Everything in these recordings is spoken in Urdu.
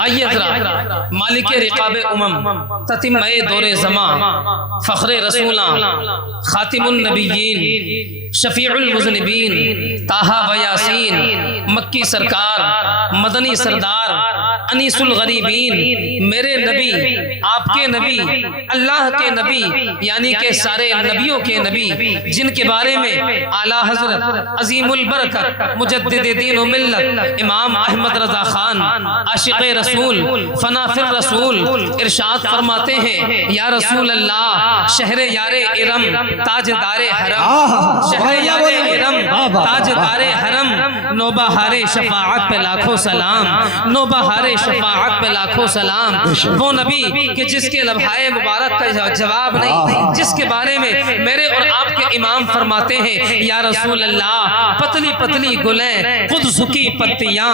آئیے ذرا مالک رقاب تتمہ دور زمان، فخر رسولاں، خاتم النبیین، شفیع المذنبین، طٰہٰ و یاسین، مکی سرکار، مدنی سردار، انیس الغریبین، میرے نبی، آپ کے نبی، اللہ کے نبی، یعنی کہ سارے نبیوں کے نبی، جن کے بارے میں اعلیٰ حضرت عظیم البرکت مجدد دین و ملت امام احمد رضا خان عاشق رسول فنا فی الرسول ارشاد فرماتے ہیں، یا رسول اللہ شہر یار ارم تاجدار حرم، شہر یار ارم تاجدار حرم، نوبہار شفاعت پہ لاکھوں سلام، نوبہار شفاعت پہ لاکھوں سلام۔ وہ نبی کہ جس کے لمحہ مبارک کا جواب نہیں، جس کے بارے میں میرے اور آپ کے امام فرماتے ہیں، یا رسول اللہ پتلی پتلی گلیں قدس کی پتیاں،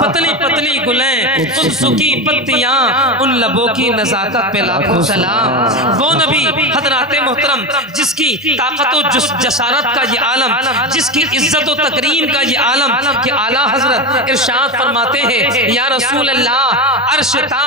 پتلی پتلی گلیں قدس کی پتیاں، ان لبوں کی نزاکت پہ لاکھوں سلام۔ وہ نبی حضرات محترم جس کی طاقت و جسارت کا یہ عالم، جس کی عزت و تکریم کا یہ عالم، کہ اعلیٰ حضرت ارشاد فرماتے ہیں، یا رسول اللہ عرش تا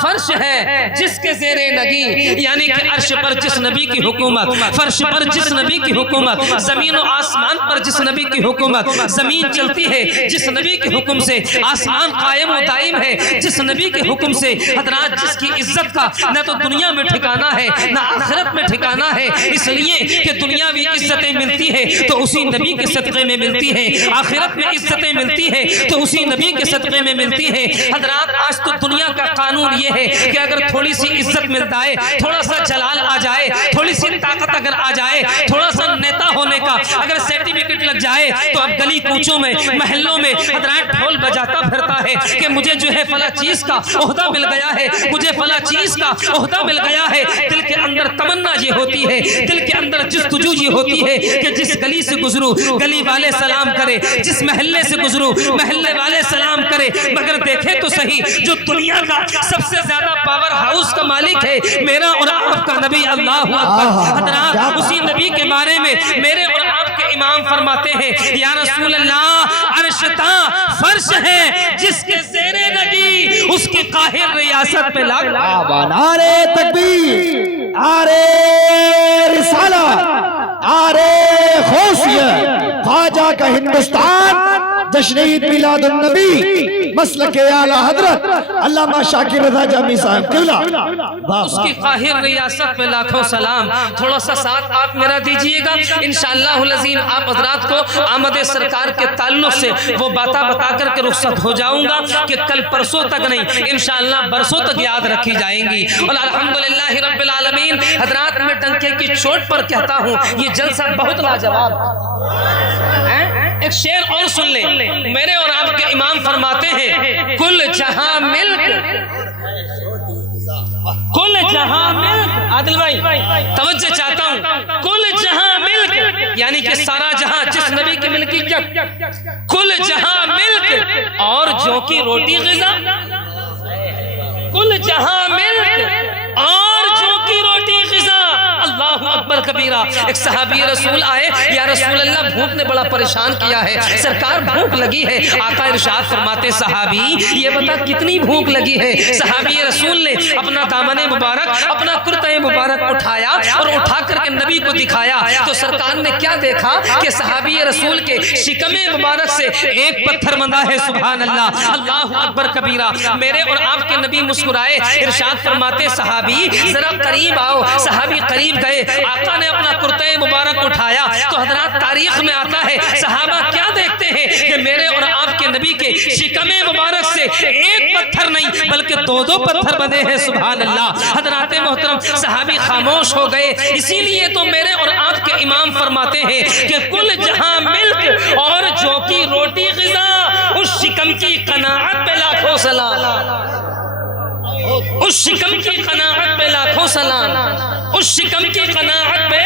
فرش ہے جس کے زیر نگی، یعنی کہ عرش پر جس نبی کی حکومت، فرش پر جس نبی کی حکومت، زمین و آسمان پر جس نبی کی حکومت، زمین چلتی ہے جس نبی کے حکم سے، آسمان قائم و دائم ہے جس نبی کے حکم سے، حضرات جس کی عزت کا نہ تو دنیا میں ٹھکانہ ہے نہ آخرت میں ٹھکانہ ہے، اس لیے کہ دنیاوی عزتیں ملتی ہے تو اسی نبی کے صدقے میں ملتی ہے، آخرت میں عزتیں ملتی ہے تو اسی نبی کے صدقے میں ملتی ہے۔ حضرات آج تو دنیا کا قانون یہ ہے کہ اگر تھوڑی سی عزت مل جائے، تھوڑا سا جلال آ جائے، تھوڑی سی طاقت اگر آ جائے، تھوڑا سا نیتا ہونے کا اگر سرٹیفکیٹ لگ جائے، تو اب گلی کوچوں میں محلوں میں حضرات ڈھول بجاتا پھرتا ہے کہ مجھے جو ہے فلاں چیز کا عہدہ مل گیا ہے، مجھے فلاں چیز کا عہدہ مل گیا ہے۔ دل کے اندر تمنا یہ ہوتی ہے، دل کے اندر جستجو یہ ہوتی ہے کہ جس گلی سے گزروں گلی والے سلام کرے، جس محلے سے گزروں محلے والے سلام کرے، مگر دیکھے تو صحیح جو دنیا کا سب سے زیادہ پاور ہاؤس کا مالک ہے میرا اور آپ کا نبی، اللہ اکبر۔ حضرات اسی نبی کے بارے میں میرے اور آپ کے امام فرماتے ہیں، یا رسول اللہ عرش تا فرش ہے جس کے زیر نگی، اس کی قاہر ریاست پہ لاکھوں نعرے تکبیر، نعرے رسالت، نعرے غوثیت، خواجہ کا ہندوستان، جشن عید میلاد النبی، مسلک اعلیٰ حضرت علامہ شاکر رضا جامی صاحب قبلہ، اس کی قاہر ریاست پہ لاکھوں سلام۔ تھوڑا سا ساتھ آپ میرا دیجئے گا، انشاءاللہ العظیم آپ حضرات کو آمد سرکار کے تعلق سے وہ باتیں بتا کر کے رخصت ہو جاؤں گا کہ کل پرسوں تک نہیں، انشاءاللہ برسوں تک یاد رکھی جائیں گی۔ اور الحمدللہ رب العالمین، حضرات میں ٹنکے کی چوٹ پر کہتا ہوں یہ جلسہ بہت لاجواب ہے۔ ایک شعر اور سن لیں، میرے اور آپ کے امام فرماتے ہیں، کل جہاں ملک، کل جہاں ملک، عادل بھائی توجہ چاہتا ہوں، کل جہاں ملک یعنی کہ سارا جہاں جس نبی کی ملکی کیا، کل جہاں ملک اور جو کی روٹی غذا، کل جہاں ملک اور جو کی روٹی غذا، اللہ اکبر کبیرہ۔ ایک صحابی رسول آئے، یا رسول اللہ بھوک نے بڑا پریشان کیا ہے، سرکار بھوک لگی ہے۔ آقا ارشاد فرماتے، صحابی یہ بتا کتنی بھوک لگی ہے؟ صحابی رسول نے اپنا دامن مبارک، اپنا کرتہ مبارک اٹھایا اور اٹھا کر کے نبی کو دکھایا، تو سرکار نے کیا دیکھا کہ صحابی رسول کے شکم مبارک سے ایک پتھر بندھا ہے۔ سبحان اللہ، اللہ اکبر کبیرہ۔ میرے اور آپ کے نبی مسکرائے، ارشاد فرماتے، صحابی ذرا قریب آؤ۔ صحابی قریب گئے، آقا نے اپنا کرتہ مبارک اٹھایا، تو حضرات تاریخ میں آتا ہے صحابہ کیا دیکھتے ہیں کہ میرے اور آپ کے نبی کے شکم مبارک سے ایک پتھر نہیں بلکہ دو دو پتھر بندھے ہیں۔ سبحان اللہ۔ حضرات محترم صحابی خاموش ہو گئے، اسی لیے تو میرے اور آپ کے امام فرماتے ہیں کہ کل جہاں ملک اور جو کی روٹی غذا، اس شکم کی قناعت پہ لاکھوں سلام، اس شکم کی قناعت پہ لاکھوں سلام، اس شکم کی قناعت پہ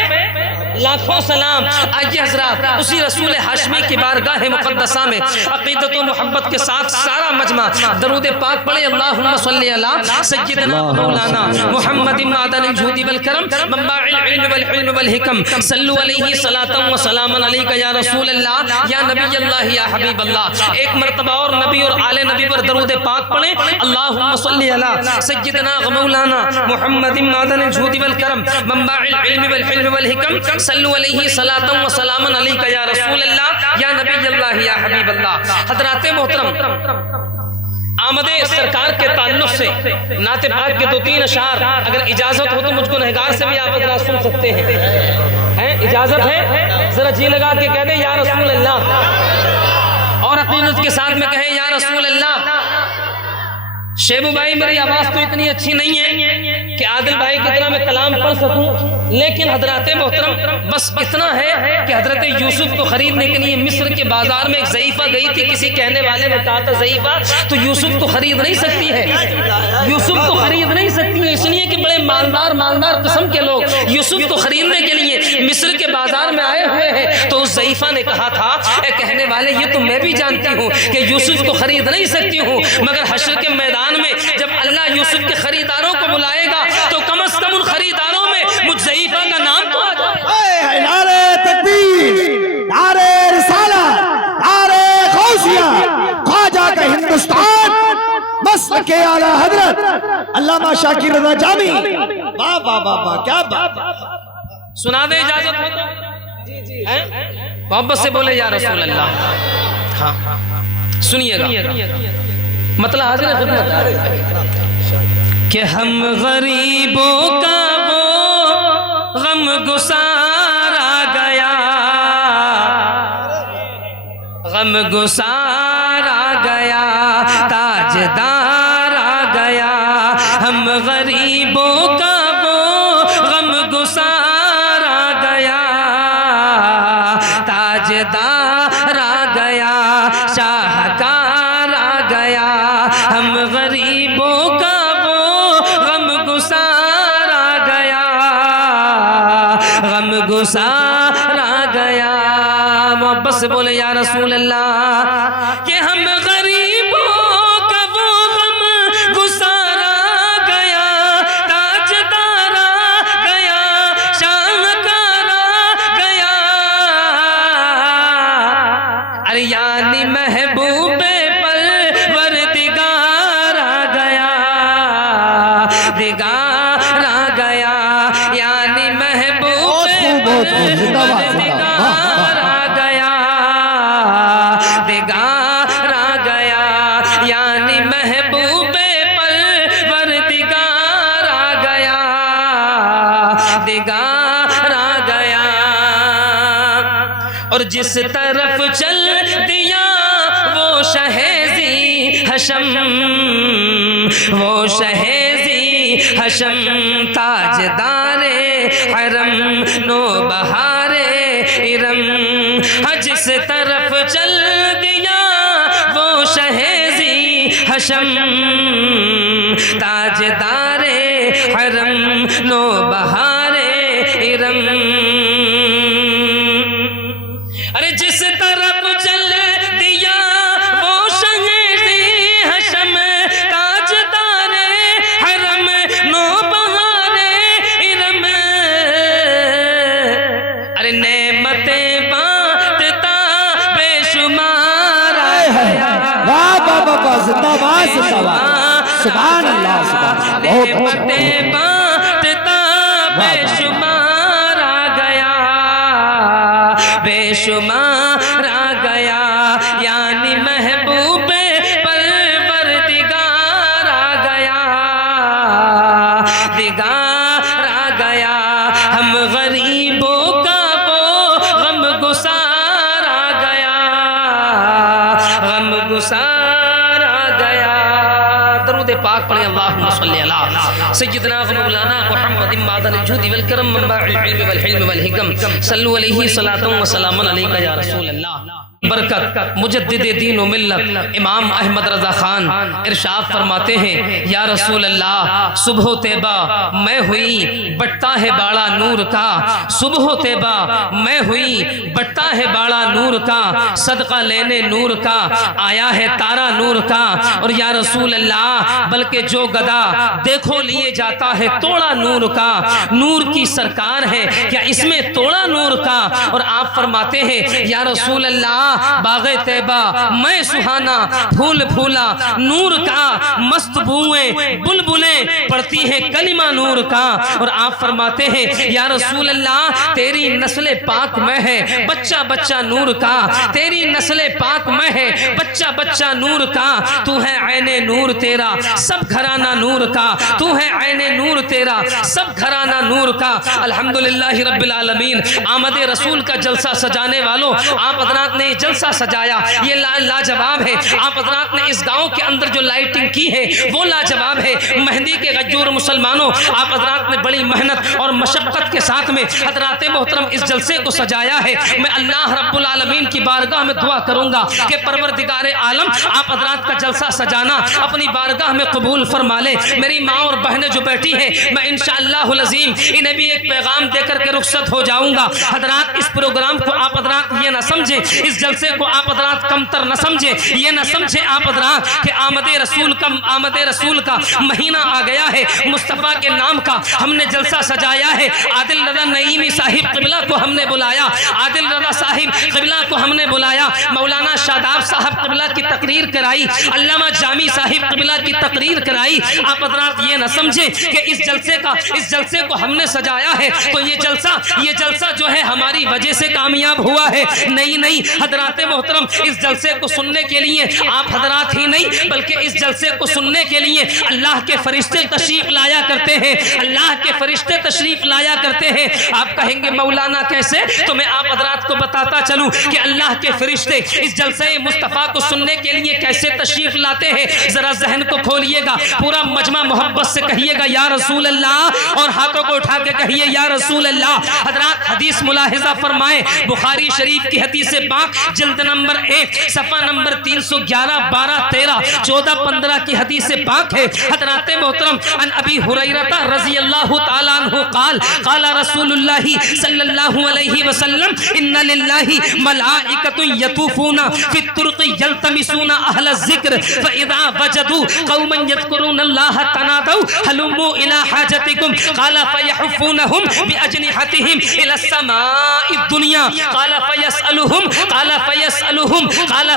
لاکھوں سلام۔ آئیے حضرات اسی رسول ہاشمی کی بارگاہ مقدسہ میں عقیدت و محبت کے ساتھ سارا مجمع درود پاک پڑھے۔ اللہم صلی علی سیدنا مولانا محمد معدن الجود والکرم منبع العلم والحلم والحکم صلو علیہ صلاۃ و سلام علیک یا رسول اللہ یا نبی اللہ یا حبیب اللہ۔ ایک مرتبہ اور نبی اور آل نبی پر درود پاک پڑھیں۔ اللہم صلی علی سیدنا مولانا محمد معدن الجود والکرم منبع العلم والحلم والحکم صلو علیہ صلاۃ و سلام علیک یا رسول اللہ یا نبی اللہ یا حبیب اللہ۔ حضرات محترم، آمد سرکار کے تعلق سے نعت پاک کے 2-3 اشعار اگر اجازت ہو تو مجھ کو نہگار سے بھی آپ حضرات سن سکتے ہیں۔ اجازت ہے؟ ذرا جی لگا کے کہہ دیں یا رسول اللہ، اور عقیدت کے ساتھ میں کہیں یا رسول اللہ۔ شیبو بھائی میری آواز تو اتنی اچھی نہیں ہے کہ عادل بھائی کی طرح میں کلام پڑھ سکوں، لیکن حضرات محترم بس اتنا ہے کہ حضرت یوسف کو خریدنے کے لیے مصر کے بازار میں ایک ضعیفہ گئی تھی، کسی کہنے والے نے کہا تھا ضعیفہ تو یوسف کو خرید نہیں سکتی ہے، یوسف کو خرید نہیں سکتی ہے، اس لیے کہ بڑے مالدار قسم کے لوگ یوسف کو خریدنے کے لیے مصر کے بازار میں آئے ہوئے ہیں۔ تو اس ضعیفہ نے کہا تھا اے کہنے والے یہ تو میں بھی جانتی ہوں کہ یوسف کو خرید نہیں سکتی ہوں، مگر حشر کے میدان میں جب اللہ یوسف کے خریداروں کو بلائے گا تو کم از کم ان خریداروں میں مجھ ضعیفہ کا نام تو آ جائے۔ نعرہ تکبیر، نعرہ رسالت، نعرہ غوثیہ، خواجہ کا ہندوستان، مسلک اعلی حضرت علامہ شاکر رضا جامی۔ واہ واہ واہ واہ، کیا بات! سنا دے اجازت ہو تو محبت سے بولے یا رسول اللہ۔ ہاں سنیے گا، مطلب حاضر خدمت کہ ہم غریبوں کا وہ غم گسارا گیا، غم گسارا گیا، تاجدار آ گیا۔ ہم غریبوں کا وہ غم گسارا گیا، تاجدار آ گیا، شاہکار آ گیا۔ ہم غریبوں کا وہ غم گسار آ گیا، غم گسار آ گیا۔ محبت سے بولے یا رسول اللہ کہ ہم غریبوں کا وہ غم گسار آ گیا، تاجدار آ گیا، شاہکار آ گیا۔ ارے یعنی محبوب دیگار آ گیا، یعنی محبوب دیگار آ گیا، دیگار آ گیا، یعنی محبوب پروردگار آ گیا، دیگار آ گیا۔ اور جس طرف چل دیا وہ شہزی حشم، وہ شہزی حشم، تاجدار حرم، نو بہار ارم۔ جس طرف چل دیا وہ شہزی حشم، تاجدار حرم، نو بہار ارم۔ ارے جس طرف چل دیا وہ شہزی حشم، تاجدار حرم، نو بہار ارم۔ ارے نعمتیں بانٹتا بے شمار آ گیا، واہ واہ واہ، زندہ باد، زندہ باد، سبحان اللہ، سبحان اللہ، بہت اچھا۔ نعمتیں بانٹتا بے شمار آ گیا، بے شمار آ گیا، یعنی محبوب پروردگار آ گیا، دیگار آ گیا۔ ہم غریبوں کا وہ غم گسار آ گیا، غم گسار آ گیا۔ درود پاک پڑھیں، اللہم صلی علی سیدنا مولانا محمد معدن الجود والکرم منبع العلم والحلم والحکم صلو علیہ صلاۃ و سلام علیک یا رسول اللہ۔ برکت مجدد دین و ملت امام احمد رضا خان ارشاد فرماتے ہیں یا رسول اللہ صبح طیبہ میں ہوئی بٹتا ہے باڑا نور کا، صبح طیبہ میں ہوئی بٹتا ہے باڑا نور کا، صدقہ لینے نور کا آیا ہے تارا نور کا، اور یا رسول اللہ بلکہ جو گدا دیکھو لیے جاتا ہے توڑا نور کا، نور کی سرکار ہے کیا اس میں توڑا نور کا؟ اور آپ فرماتے ہیں یا رسول اللہ باغ طیبہ میں سہانا پھول پھولا نور کا، مست بوئیں بلبلیں پڑتی ہیں کلمہ نور کا، اور آپ فرماتے ہیں یا رسول اللہ تیری نسل پاک میں ہے بچہ بچہ نور کا، تیری نسل پاک میں ہے بچہ بچہ نور کا، تو ہے عین نور تیرا سب گھرانہ نور کا، تو ہے عین نور تیرا سب گھرانہ نور کا۔ الحمدللہ رب العالمین، آمد رسول کا جلسہ سجانے والوں، آپ حضرات نے جلسہ سجایا یہ لاجواب ہے، آپ حضرات نے اس گاؤں کے اندر جو لائٹنگ کی ہے وہ لاجواب ہے۔ مہندی کے غجور مسلمانوں، آپ حضرات نے بڑی محنت اور مشقت کے ساتھ میں حضرات محترم اس جلسے کو سجایا ہے۔ میں اللہ رب العالمین کی بارگاہ میں دعا کروں گا کہ پروردگار عالم آپ حضرات کا جلسہ سجانا اپنی بارگاہ میں قبول فرما لے۔ میری ماں اور بہنیں جو بیٹھی ہیں، میں انشاءاللہ العظیم انہیں بھی ایک پیغام دے کر کے رخصت ہو جاؤں گا۔ حضرات اس پروگرام کو آپ حضرات یہ نہ سمجھیں، اس جلسے کو آپ حضرات کمتر نہ سمجھیں، یہ نہ سمجھیں آپ حضرات کہ آمد رسول کا مہینہ آ گیا ہے، مصطفیٰ کے نام کا ہم نے جلسہ سجایا ہے، عادل رضا نعیمی صاحب قبلہ کو ہم نے بلایا، عادل رضا صاحب قبلہ کو ہم نے بلایا، مولانا شاداب صاحب قبلہ کی تقریر کرائی، علامہ جامی صاحب قبلہ کی تقریر کرائی۔ آپ حضرات یہ نہ سمجھیں کہ اس جلسے کو ہم نے سجایا ہے تو یہ جلسہ جو ہے ہماری وجہ سے کامیاب ہوا ہے، نہیں حضرات محترم، اس جلسے کو سننے کے لیے آپ حضرات ہی نہیں بلکہ اس جلسے کو سننے کے لیے اللہ کے فرشتے تشریف لایا کرتے ہیں، اللہ کے فرشتے تشریف لایا کرتے ہیں۔ آپ کہیں گے مولانا کیسے؟ تو میں آپ حضرات کو بتاتا چلوں کہ اللہ کے فرشتے اس جلسے مصطفیٰ کو سننے کے لیے کیسے تشریف لاتے ہیں۔ ذرا ذہن کو کھولیے گا، پورا مجمع محبت سے کہیے گا یا رسول اللہ، اور ہاتھوں کو اٹھا کے کہیے یا رسول اللہ۔ حضرات حدیث ملاحظہ فرمائیں، بخاری شریف کی حدیث پاک جلد نمبر 1 صفحہ نمبر 311 12 13 14 15 کی حدیث پاک ہے۔ حضرات محترم، ان ابی ہریرہ رضی اللہ تعالی عنہ قال قال رسول اللہ صلی اللہ علیہ وسلم ان للہ ملائکۃ یطوفون فی الطرق یلتمسون اہل الذکر فاذا وجدوا قوما یذکرون اللہ تنادوا هلموا الى حاجتکم قال فیحفونهم باجنحتهم الى السماء الدنیا قال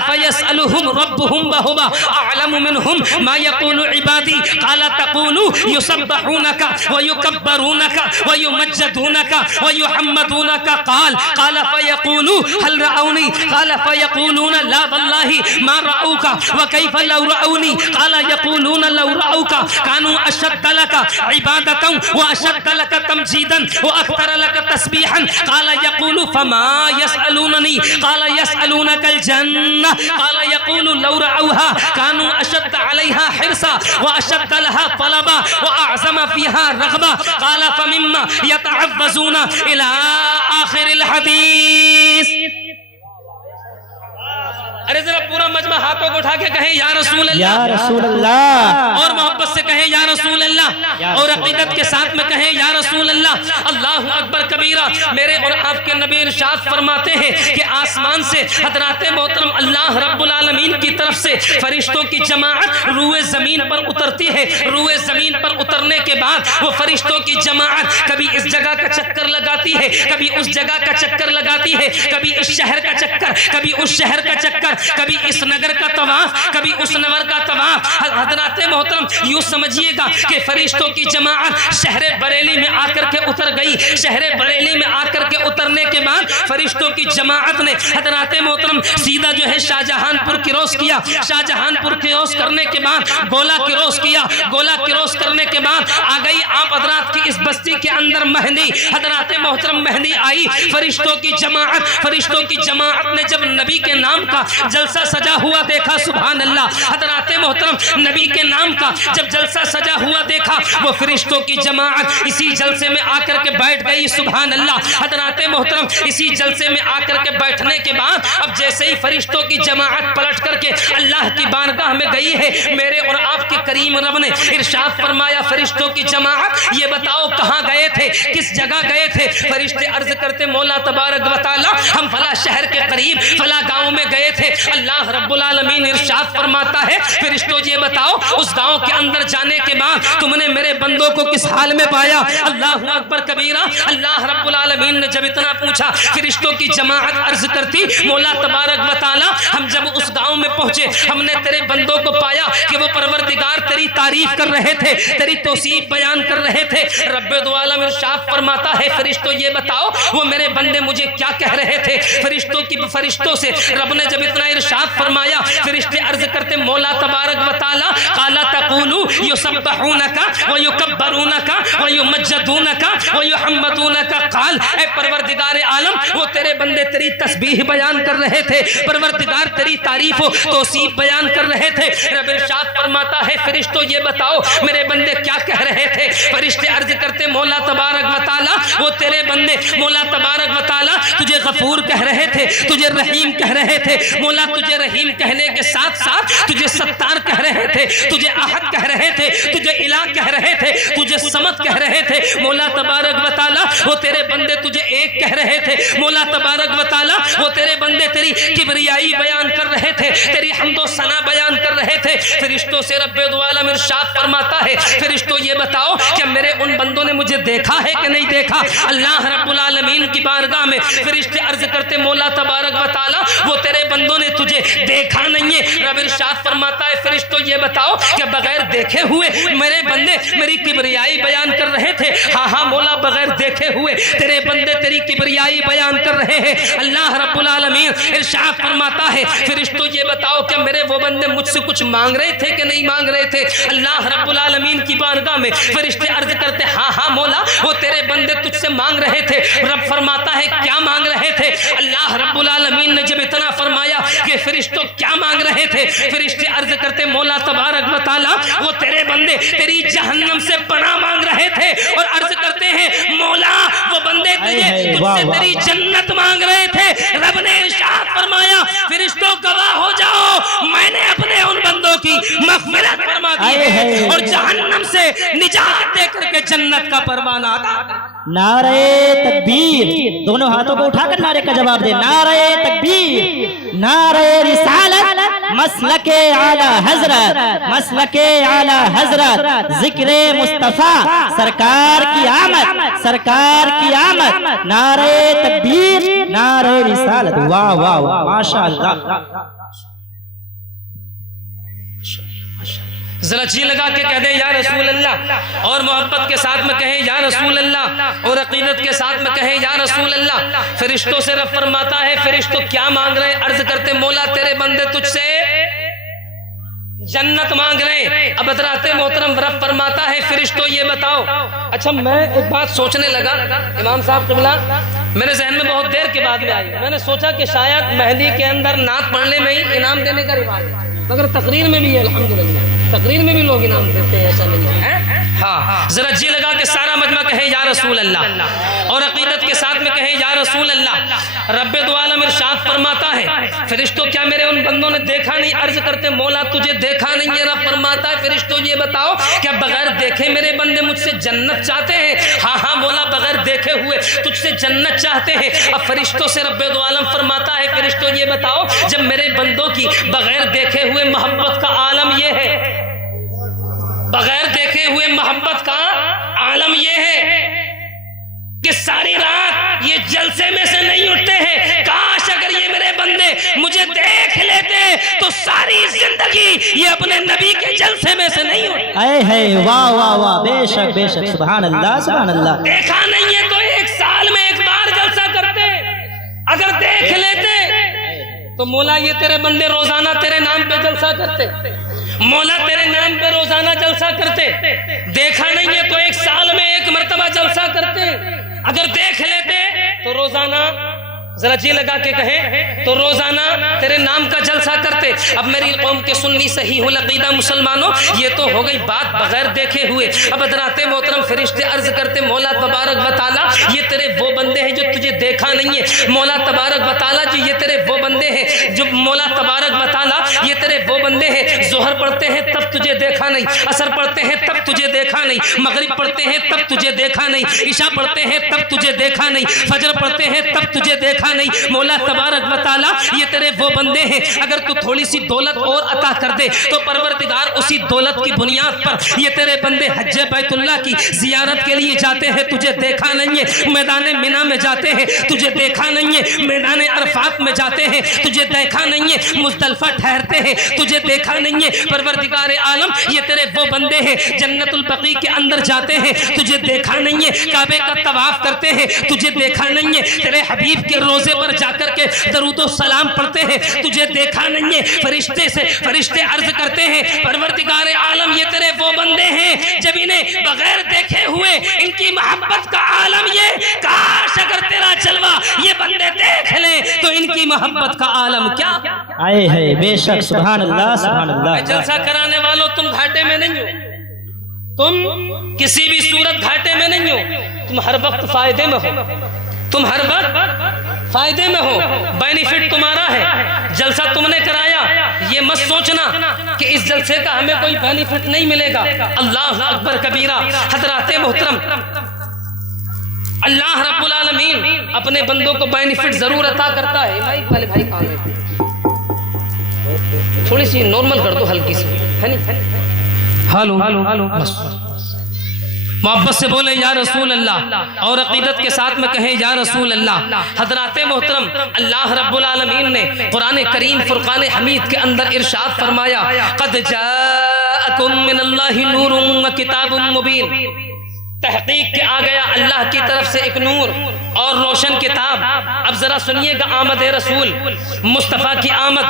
فيسألهم ربهم وهو أعلم منهم ما يقول عبادي قال تقول يسبحونك ويكبرونك ويمجدونك ويحمدونك قال فيقول هل رأوني قال فيقولون لا والله ما رأوك وكيف لو رأوني قال يقولون لو رأوك كانوا أشد لك عبادة وأشد لك تمجيدا وأكثر لك تسبيحا قال يقول فما يسألونني قال يسألونك الجنة قال يقول لو رأوها كانوا أشد عليها حرصا وأشد لها طلبا وأعظم فيها رغبا قال فمما يتعوذون إلى آخر الحديث۔ ارے ذرا پورا مجمع ہاتھوں کو اٹھا کے کہیں یا رسول اللہ، یا رسول اللہ، اور محبت سے کہیں یا رسول اللہ، اور عقیدت کے ساتھ میں کہیں یا رسول اللہ۔ اللہ اکبر کبیرہ۔ میرے اور آپ کے نبی ارشاد فرماتے ہیں کہ آسمان سے حضرات محترم اللہ رب العالمین کی طرف سے فرشتوں کی جماعت روئے زمین پر اترتی ہے۔ روئے زمین پر اترنے کے بعد وہ فرشتوں کی جماعت کبھی اس جگہ کا چکر لگاتی ہے، کبھی اس جگہ کا چکر لگاتی ہے، کبھی اس شہر کا چکر، کبھی اس شہر کا چکر، کبھی اس نگر کا طواف، کبھی اس نور کا طواف۔ حضرات محترم یوں سمجھیے گا کہ فرشتوں کی جماعت شہر بریلی میں آ کر کے اتر گئی۔ شہر بریلی میں آ کر کے اترنے کے بعد فرشتوں کی جماعت نے حضرات محترم سیدھا جو ہے شاہجہان پور کراس کیا۔ شاہجہان پور کراس کرنے کے بعد گولا کراس کیا۔ گولا کراس کرنے کے بعد آ گئی آپ حضرات کی اس بستی کے اندر مہندی۔ حضرات محترم مہندی آئی، فرشتوں کی جماعت نے جب نبی کے نام کا جلسہ سجا ہوا دیکھا، سبحان اللہ۔ حضرات محترم نبی کے نام کا جب جلسہ سجا سجا ہوا دیکھا، وہ فرشتوں کی جماعت اسی جلسے میں آ کر کے بیٹھ گئی. سبحان اللہ. حضرات محترم اسی جلسے میں آ کر کے بیٹھنے کے بعد اب جیسے ہی فرشتوں کی جماعت پلٹ کر کے اللہ کی بارگاہ میں گئی ہے، میرے اور آپ کے کریم رب نے ارشاد فرمایا فرشتوں کی جماعت یہ بتاؤ کہاں گئے تھے، کس جگہ گئے تھے؟ فرشتے عرض کرتے مولا تبارک و تعالی ہم فلاں شہر کے قریب فلاں گاؤں میں گئے تھے. اللہ رب العالمین ارشاد فرماتا ہے فرشتوں یہ بتاؤ اس گاؤں کے اندر جانے کے بعد تم نے میرے بندوں کو کس حال میں پایا؟ اللہ اکبر کبیرہ. اللہ رب العالمین نے جب اتنا پوچھا فرشتوں کی جماعت عرض کرتی مولا تبارک و تعالی ہم جب اس گاؤں میں پہنچے ہم نے تیرے بندوں کو پایا کہ وہ پروردگار تیری تعریف کر رہے تھے، تیری توصیف بیان کر رہے تھے. رب العالمین ارشاد فرماتا ہے فرشتوں یہ بتاؤ وہ میرے بندے مجھے کیا کہہ رہے تھے؟ فرشتوں سے رب نے جب اتنا ارشاد فرمایا فرشتے عرض کرتے مولا تبارک و تعالی قال تقولوا یسبحونک ویکبرونک ویمجدونک ویحمدونک. قال اے پروردگار عالم وہ تیرے بندے تیری تسبیح بیان کر رہے تھے، پروردگار تیری تعریف و توصیف بیان کر رہے تھے. رب ارشاد فرماتا ہے فرشتوں یہ بتاؤ میرے بندے کیا کہہ رہے تھے؟ فرشتے عرض کرتے مولا تبارک و تعالی وہ تیرے بندے مولا تبارک و تعالی تجھے غفور کہہ رہے تھے، تجھے رحیم کہہ رہے تھے. مولا تجھے رحیم کہنے کے ساتھ ساتھ تجھے ستار کہہ رہے تھے، تجھے احد کہہ رہے تھے، تجھے الہ کہہ رہے تھے، تجھے صمد کہہ رہے تھے. مولا تبارک و تعالی وہ تیرے بندے تجھے ایک کہہ رہے تھے. مولا تبارک و تعالی وہ تیرے بندے تیری کبریائی بیان کر رہے تھے، تیری حمد و ثنا بیان کر رہے تھے. فرشتوں سے رب العالمین ارشاد فرماتا ہے فرشتوں یہ بتاؤ کہ میرے ان بندوں نے مجھے دیکھا ہے کہ نہیں دیکھا؟ اللہ رب العالمین کی بارگاہ میں فرشتے عرض کرتے مولا تبارک و تعالی وہ تیرے بندوں نے تجھے دیکھا نہیں ہے. رب ارشاد فرماتا ہے فرشتوں یہ بتاؤ کہ بغیر دیکھے ہوئے میرے بندے میری کبریائی بیان کر رہے تھے؟ ہاں ہاں مولا بغیر دیکھے ہوئے تیرے بندے تیری کبریائی بیان کر رہے ہیں. اللہ رب العالمین ارشاد فرماتا ہے فرشتوں یہ بتاؤ کہ میرے وہ بندے مجھ سے کچھ مانگ رہے تھے کہ نہیں مانگ رہے تھے؟ اللہ رب العالمین کی بارگاہ میں فرشتے عرض کرتے ہاں ہاں مولا وہ تیرے بندے تجھ سے مانگ رہے تھے. رب فرماتا ہے کیا مانگ رہے تھے؟ اللہ رب العالمین نے جب اتنا فرمایا کہ فرشتوں کیا مانگ رہے تھے فرشتے عرض کرتے مولا تبارک و تعالی وہ تیرے بندے تیری جہنم سے پناہ مانگ رہے تھے اور عرض کرتے ہیں مولا وہ بندے تجھ سے تیری جنت مانگ رہے تھے. رب نے ارشاد فرمایا فرشتوں گواہ ہو جاؤ میں نے اپنے ان بندوں کی مغفرت فرما دی ہے اور جہنم سے نجات دے کر کے جنت کا پروانہ عطا کر. نعرہ تکبیر، دونوں ہاتھوں کو اٹھا کر نعرے کا جواب دے. نعرہ تکبیر، نعرہ رسالت، مسلک اعلی حضرت، مسلک اعلی حضرت، ذکر مصطفیٰ، سرکار کی آمد، سرکار کی آمد. نعرہ تکبیر، نعرہ رسالت. واہ واہ واہ ماشاءاللہ. ذرا جی لگا کے کہہ دیں یا رسول اللہ، اور محبت کے ساتھ میں کہیں یا رسول اللہ، اور عقیدت کے ساتھ میں کہیں یا رسول اللہ. فرشتوں سے رب فرماتا ہے فرشتوں کیا مانگ رہے ہیں؟ عرض کرتے مولا تیرے بندے تجھ سے جنت مانگ رہے ہیں. اب حضرات محترم رب فرماتا ہے فرشتوں یہ بتاؤ. اچھا میں ایک بات سوچنے لگا امام صاحب قبلہ میرے ذہن میں بہت دیر کے بعد میں آئی. میں نے سوچا کہ شاید مہدی کے اندر نعت پڑھنے میں ہی انعام دینے کا رواج ہے، مگر تقریر میں بھی ہے الحمدللہ، تقریر میں بھی لوگ انعام دیتے ہیں، ایسا نہیں ہے. ہاں ذرا جی لگا کہ سارا مجمع کہے یا رسول اللہ اور عقیدت کے ساتھ میں کہے یا رسول اللہ. رب العالمین ارشاد فرماتا ہے فرشتوں کیا میرے ان بندوں نے دیکھا نہیں؟ عرض کرتے مولا تجھے دیکھا نہیں ہے. رب فرماتا ہے فرشتوں یہ بتاؤ کیا بغیر دیکھے میرے بندے مجھ سے جنت چاہتے ہیں؟ ہاں ہاں مولا بغیر دیکھے ہوئے تجھ سے جنت چاہتے ہیں. اب فرشتوں سے رب العالمین فرماتا ہے فرشتوں یہ بتاؤ جب میرے بندوں کی بغیر دیکھے ہوئے محبت کا عالم یہ ہے، بغیر دیکھے ہوئے محبت کا عالم یہ ہے کہ ساری رات یہ جلسے میں سے نہیں اٹھتے ہیں. کاش اگر یہ میرے بندے مجھے دیکھ لیتے تو ساری زندگی یہ اپنے نبی کے جلسے میں سے نہیں اٹھتے. اے ہے واہ واہ واہ بے شک بے شک. سبحان اللہ سبحان اللہ. دیکھا نہیں ہے تو ایک سال میں ایک بار جلسہ کرتے، اگر دیکھ لیتے تو مولا یہ تیرے بندے روزانہ تیرے نام پہ جلسہ کرتے، مولا تیرے نام پہ روزانہ جلسہ کرتے. دیکھا نہیں ہے تو ایک سال میں ایک مرتبہ جلسہ کرتے، اگر دیکھ لیتے تو روزانہ ذرا جی لگا کے کہیں تو روزانہ تیرے نام کا جلسہ کرتے. اب میری قوم کے سنی صحیح العقیدہ مسلمانوں، یہ تو ہو گئی بات بغیر دیکھے ہوئے. اب حضرات محترم فرشتے عرض کرتے مولا تبارک و تعالیٰ یہ تیرے وہ بندے ہیں جو تجھے دیکھا نہیں ہے. مولا تبارک و تعالیٰ جو یہ تیرے وہ بندے ہیں جو مولا تبارک و تعالیٰ یہ تیرے وہ بندے ہیں ظہر پڑھتے ہیں تب تجھے دیکھا نہیں، عصر پڑھتے ہیں تب تجھے دیکھا نہیں، مغرب پڑھتے ہیں تب تجھے دیکھا نہیں، عشاء پڑھتے ہیں تب تجھے دیکھا نہیں، فجر پڑھتے ہیں تب تجھے دیکھا نہیں. مولا تبارک و تعالیٰ یہ تیرے وہ بندے ہیں اگر تو تھوڑی سی دولت اور عطا کر دے تو پروردگار اسی دولت کی بنیاد پر یہ تیرے بندے حج بیت اللہ کی زیارت کے لیے جاتے ہیں تجھے دیکھا نہیں ہے، میدان مینا میں جاتے ہیں تجھے دیکھا نہیں ہے، میدان عرفات میں جاتے ہیں تجھے دیکھا نہیں ہے، مزدلفہ ٹھہرتے ہیں تجھے دیکھا نہیں ہے. پروردگار عالم یہ تیرے وہ بندے ہیں جنت البقیع کے اندر جاتے ہیں تجھے دیکھا نہیں ہے، کعبے کا طواف کرتے ہیں تجھے دیکھا نہیں ہے، تیرے حبیب کے روزے پر جا کر کے درود و سلام پڑھتے ہیں تجھے دیکھا نہیں ہے. فرشتے عرض کرتے ہیں پروردگار عالم یہ تیرے وہ بندے ہیں جب انہیں بغیر دیکھے ہوئے ان کی محبت کا عالم یہ کاش اگر تیرا جلوہ یہ بندے دیکھ لیں تو ان کی محبت کا عالم کیا. آئے ہے بے شک سبحان اللہ سبحان اللہ. جلسہ کرانے والوں تم گھاٹے میں نہیں ہو، تم کسی بھی صورت گھاٹے میں نہیں ہو، تم ہر وقت فائدے میں ہو، تم ہر وقت فائدے میں ہو، بینیفٹ تمہارا ہے. جلسہ تم نے کرایا یہ مت سوچنا کہ اس جلسے کا ہمیں کوئی بینیفٹ نہیں ملے گا. اللہ اکبر کبیرہ. حضرات محترم اللہ رب العالمین اپنے بندوں کو بینیفٹ ضرور عطا کرتا ہے. بھائی کہاں گئے؟ تھوڑی سی نارمل کر دو ہلکی سی ہے نہیں. ہالو محبت سے بولے یا رسول اللہ اور عقیدت کے ساتھ میں کہیں یا رسول اللہ. حضرات محترم اللہ رب العالمین نے قرآن کریم فرقان حمید کے اندر ارشاد فرمایا قد جاءکم من اللہ نور و کتاب مبین. تحقیق کے آ گیا اللہ کی طرف سے ایک نور اور روشن کتاب. اب ذرا سنیے گا آمد رسول مصطفیٰ کی آمد.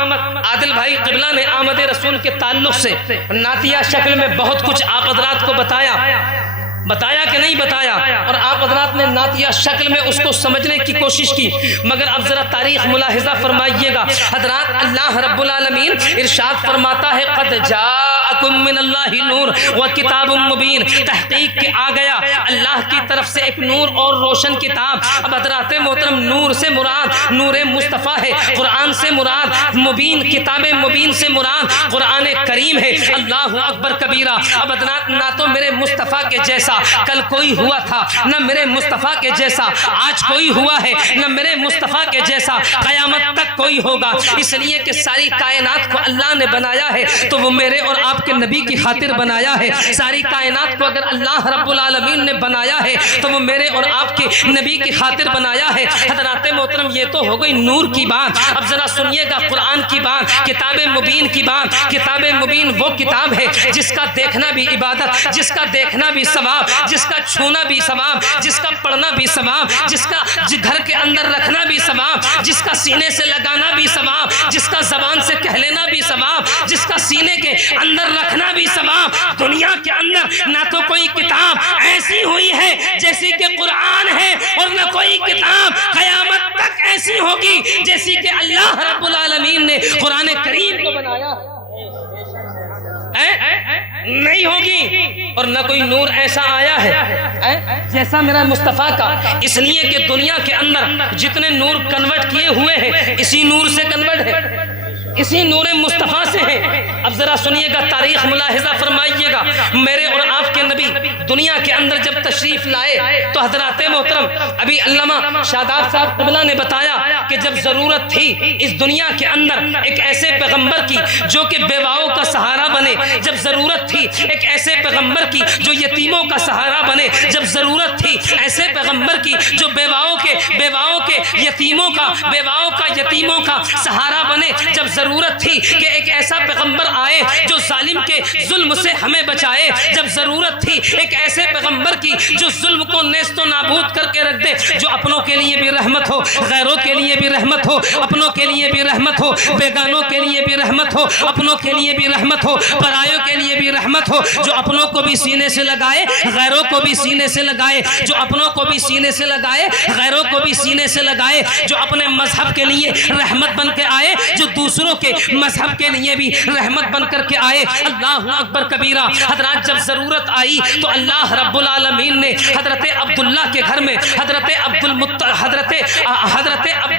عادل بھائی قبلہ نے آمد رسول کے تعلق سے نعتیہ شکل میں بہت کچھ آپ حضرات کو بتایا کہ نہیں بتایا، اور آپ حضرات نے نعتیہ شکل میں اس کو سمجھنے کی کوشش کی. مگر اب ذرا تاریخ ملاحظہ فرمائیے گا حضرات. اللہ رب العالمین ارشاد فرماتا ہے قد جاءکم من اللہ نور و کتاب مبین. تحقیق کے آ گیا اللہ کی طرف سے ایک نور اور روشن کتاب. اب حضرات محترم نور سے مراد نور مصطفیٰ ہے، قرآن سے مراد مبین کتاب مبین سے مراد قرآن کریم ہے. اللہ اکبر کبیرہ. اب حضرات نہ تو میرے مصطفیٰ کے جیسا کل کوئی ہوا تھا، نہ میرے مصطفیٰ کے جیسا آج کوئی ہوا ہے، نہ میرے مصطفیٰ کے جیسا قیامت تک کوئی ہوگا. اس لیے کہ ساری کائنات کو اللہ نے بنایا ہے تو وہ میرے اور آپ کے نبی کی خاطر بنایا ہے. ساری کائنات کو اگر اللہ رب العالمین نے بنایا ہے تو وہ میرے اور آپ کے نبی کی خاطر بنایا ہے. حضرات محترم یہ تو ہو گئی نور کی بات. اب ذرا سنیے گا قرآن کی بات، کتاب مبین کی بات. کتاب مبین وہ کتاب ہے جس کا دیکھنا بھی عبادت، جس کا دیکھنا بھی ثواب، جس کا چھونا بھی ثواب، جس کا پڑھنا بھی ثواب، جس کا گھر کے اندر رکھنا بھی ثواب، جس کا سینے سے لگانا بھی ثواب، جس کا زبان سے کہہ لینا بھی ثواب، جس کا سینے کے اندر رکھنا بھی ثواب. دنیا کے اندر نہ تو کوئی کتاب ایسی ہوئی ہے جیسی کہ قرآن ہے، اور نہ کوئی کتاب قیامت تک ایسی ہوگی جیسی کہ اللہ رب العالمین نے قرآن کریم کو بنایا نہیں ہوگی. اور نہ کوئی نور ایسا آیا ہے جیسا میرا مصطفیٰ کا. اس لیے کہ دنیا کے اندر جتنے نور کنورٹ کیے ہوئے ہیں اسی نور سے کنورٹ ہے، اسی نور مصطفیٰ سے ہے. اب ذرا سنیے گا تاریخ ملاحظہ فرمائیے گا. میرے اور آپ کے نبی دنیا کے اندر جب تشریف لائے تو حضرات محترم ابھی علامہ شاداب صاحب قبلہ نے بتایا کہ جب ضرورت تھی اس دنیا کے اندر ایک ایسے پیغمبر کی جو کہ بیواؤں کا سہارا بنے، جب ضرورت تھی ایک ایسے پیغمبر کی جو یتیموں کا سہارا بنے، جب ضرورت تھی ایسے پیغمبر کی جو بیواؤں کے یتیموں کا سہارا بنے، جب ضرورت تھی کہ ایک ایسا پیغمبر آئے جو ظالم کے ظلم سے ہمیں بچائے، جب ضرورت تھی ایک ایسے پیغمبر کی جو ظلم کو نیست و نابود کر کے رکھ دے، جو اپنوں کے لیے بھی رحمت ہو غیروں کے لیے بھی رحمت ہو، اپنوں کے لیے بھی رحمت ہو، بیگانوں کے لیے بھی رحمت ہو، اپنوں کے لیے بھی رحمت ہو، پرایوں کے لیے بھی رحمت ہو، جو اپنوں کو بھی سینے سے لگائے غیروں کو بھی سینے سے لگائے، جو اپنوں کو بھی سینے سے لگائے غیروں کو بھی سینے سے لگائے، جو اپنے مذہب کے لیے رحمت بن کے آئے، جو دوسروں کے مذہب کے لیے بھی رحمت بن کر کے آئے۔ اللہ اکبر کبیرہ۔ حضرات جب ضرورت آئی تو اللہ رب العالمین نے حضرت عبداللہ کے گھر میں حضرت عبد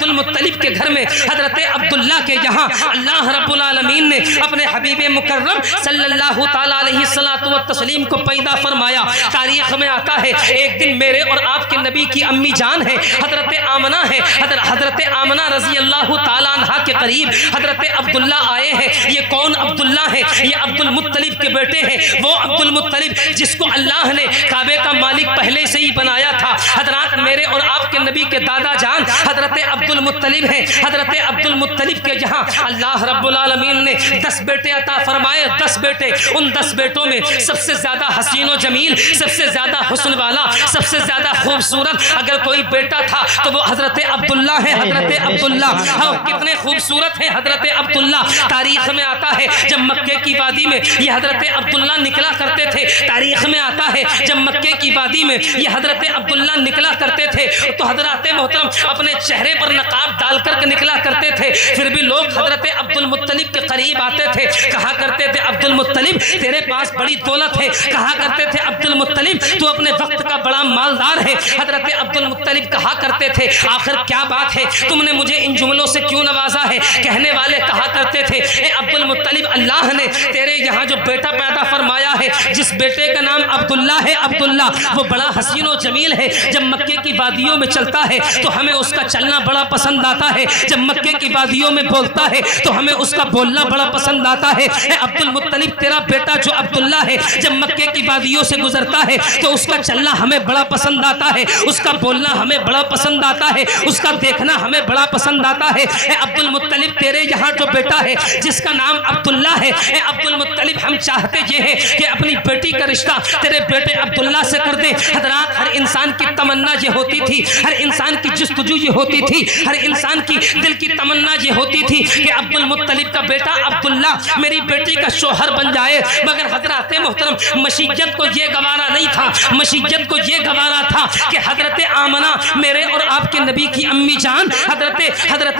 المطلب کے گھر میں حضرت عبداللہ کے یہاں اللہ رب العالمین نے اپنے حبیب مکرم صلی اللہ تعالیٰ علیہ السلام کو پیدا فرمایا۔ تاریخ میں آتا ہے ایک دن میرے اور آپ کے نبی کی امی جان ہے حضرت آمنہ ہے، حضرت آمنہ رضی اللہ تعالیٰ عنہ کے قریب حضرت عبداللہ آئے ہیں۔ یہ کون عبداللہ ہے؟ یہ عبد المطلب کے بیٹے ہیں، وہ عبد المطلب جس کو اللہ نے کعبے کا مالک پہلے سے ہی بنایا تھا۔ حضرات میرے اور آپ کے نبی کے دادا جان حضرت عبد المطلب ہیں۔ حضرت عبد المطلب کے جہاں اللہ رب العالمین نے 10 بیٹے عطا فرمائے، 10 بیٹے۔ ان 10 بیٹوں میں سب سے زیادہ حسین و جمیل، سب سے زیادہ حسن والا، سب سے زیادہ خوبصورت اگر کوئی بیٹا تھا تو وہ حضرت عبداللہ ہے۔ حضرت عبداللہ کتنے خوبصورت ہیں حضرت عبداللہ۔ تاریخ میں آتا ہے جب مکے کی وادی میں یہ حضرت عبداللہ نکلا کرتے تھے، تاریخ میں آتا ہے جب مکے کی وادی میں یہ حضرت عبداللہ نکلا کرتے تھے تو حضرات محترم اپنے چہرے پر نقاب ڈال کر نکلا کرتے تھے، پھر بھی لوگ حضرت عبد المطلب کے قریب آتے تھے، کہا کرتے تھے عبد المطلب تیرے پاس بڑی دولت ہے، کہا کرتے تھے عبد المطلب تو اپنے وقت کا بڑا مالدار ہے۔ حضرت عبد المطلب کہا کرتے تھے آخر کیا بات ہے، تم نے مجھے ان جملوں سے کیوں نوازا ہے؟ کہنے والے کہا کرتے تھے اے عبد المطلب اللہ نے تیرے یہاں جو بیٹا پیدا فرمایا ہے، جس بیٹے کا نام عبداللہ ہے، عبداللہ وہ بڑا حسین و جمیل ہے، جب مکے کی وادیوں میں چلتا ہے تو ہمیں اس کا چلنا بڑا پسند آتا ہے، جب مکے کی وادیوں میں بولتا ہے تو ہمیں اس کا بولنا بڑا پسند آتا ہے۔ اے عبد المطلب تیرا بیٹا جو عبداللہ ہے جب مکے کی وادیوں سے گزرتا ہے تو اس کا چلنا ہمیں بڑا پسند آتا ہے، اس کا بولنا ہمیں بڑا پسند آتا ہے، اس کا دیکھنا ہمیں بڑا پسند آتا ہے۔ اے عبد المطلب تیرے یہاں جو بیٹا ہے جس کا نام عبداللہ ہے، اے عبد المطلب ہم چاہتے یہ ہے کہ اپنی بیٹی کا رشتہ تیرے بیٹے عبداللہ سے کر دے۔ حضرات ہر انسان کی تمنا یہ ہوتی تھی، ہر انسان کی جستجو یہ ہوتی تھی، ہر انسان کی دل کی تمنا یہ ہوتی تھی کہ عبد المطلب کا بیٹا عبداللہ میری بیٹی کا شوہر بن جائے، مگر حضرات محترم مشیت کو یہ گوارا نہیں تھا، مشیت کو یہ گوارا تھا کہ حضرت آمنہ میرے اور آپ کے نبی کی امی جان حضرت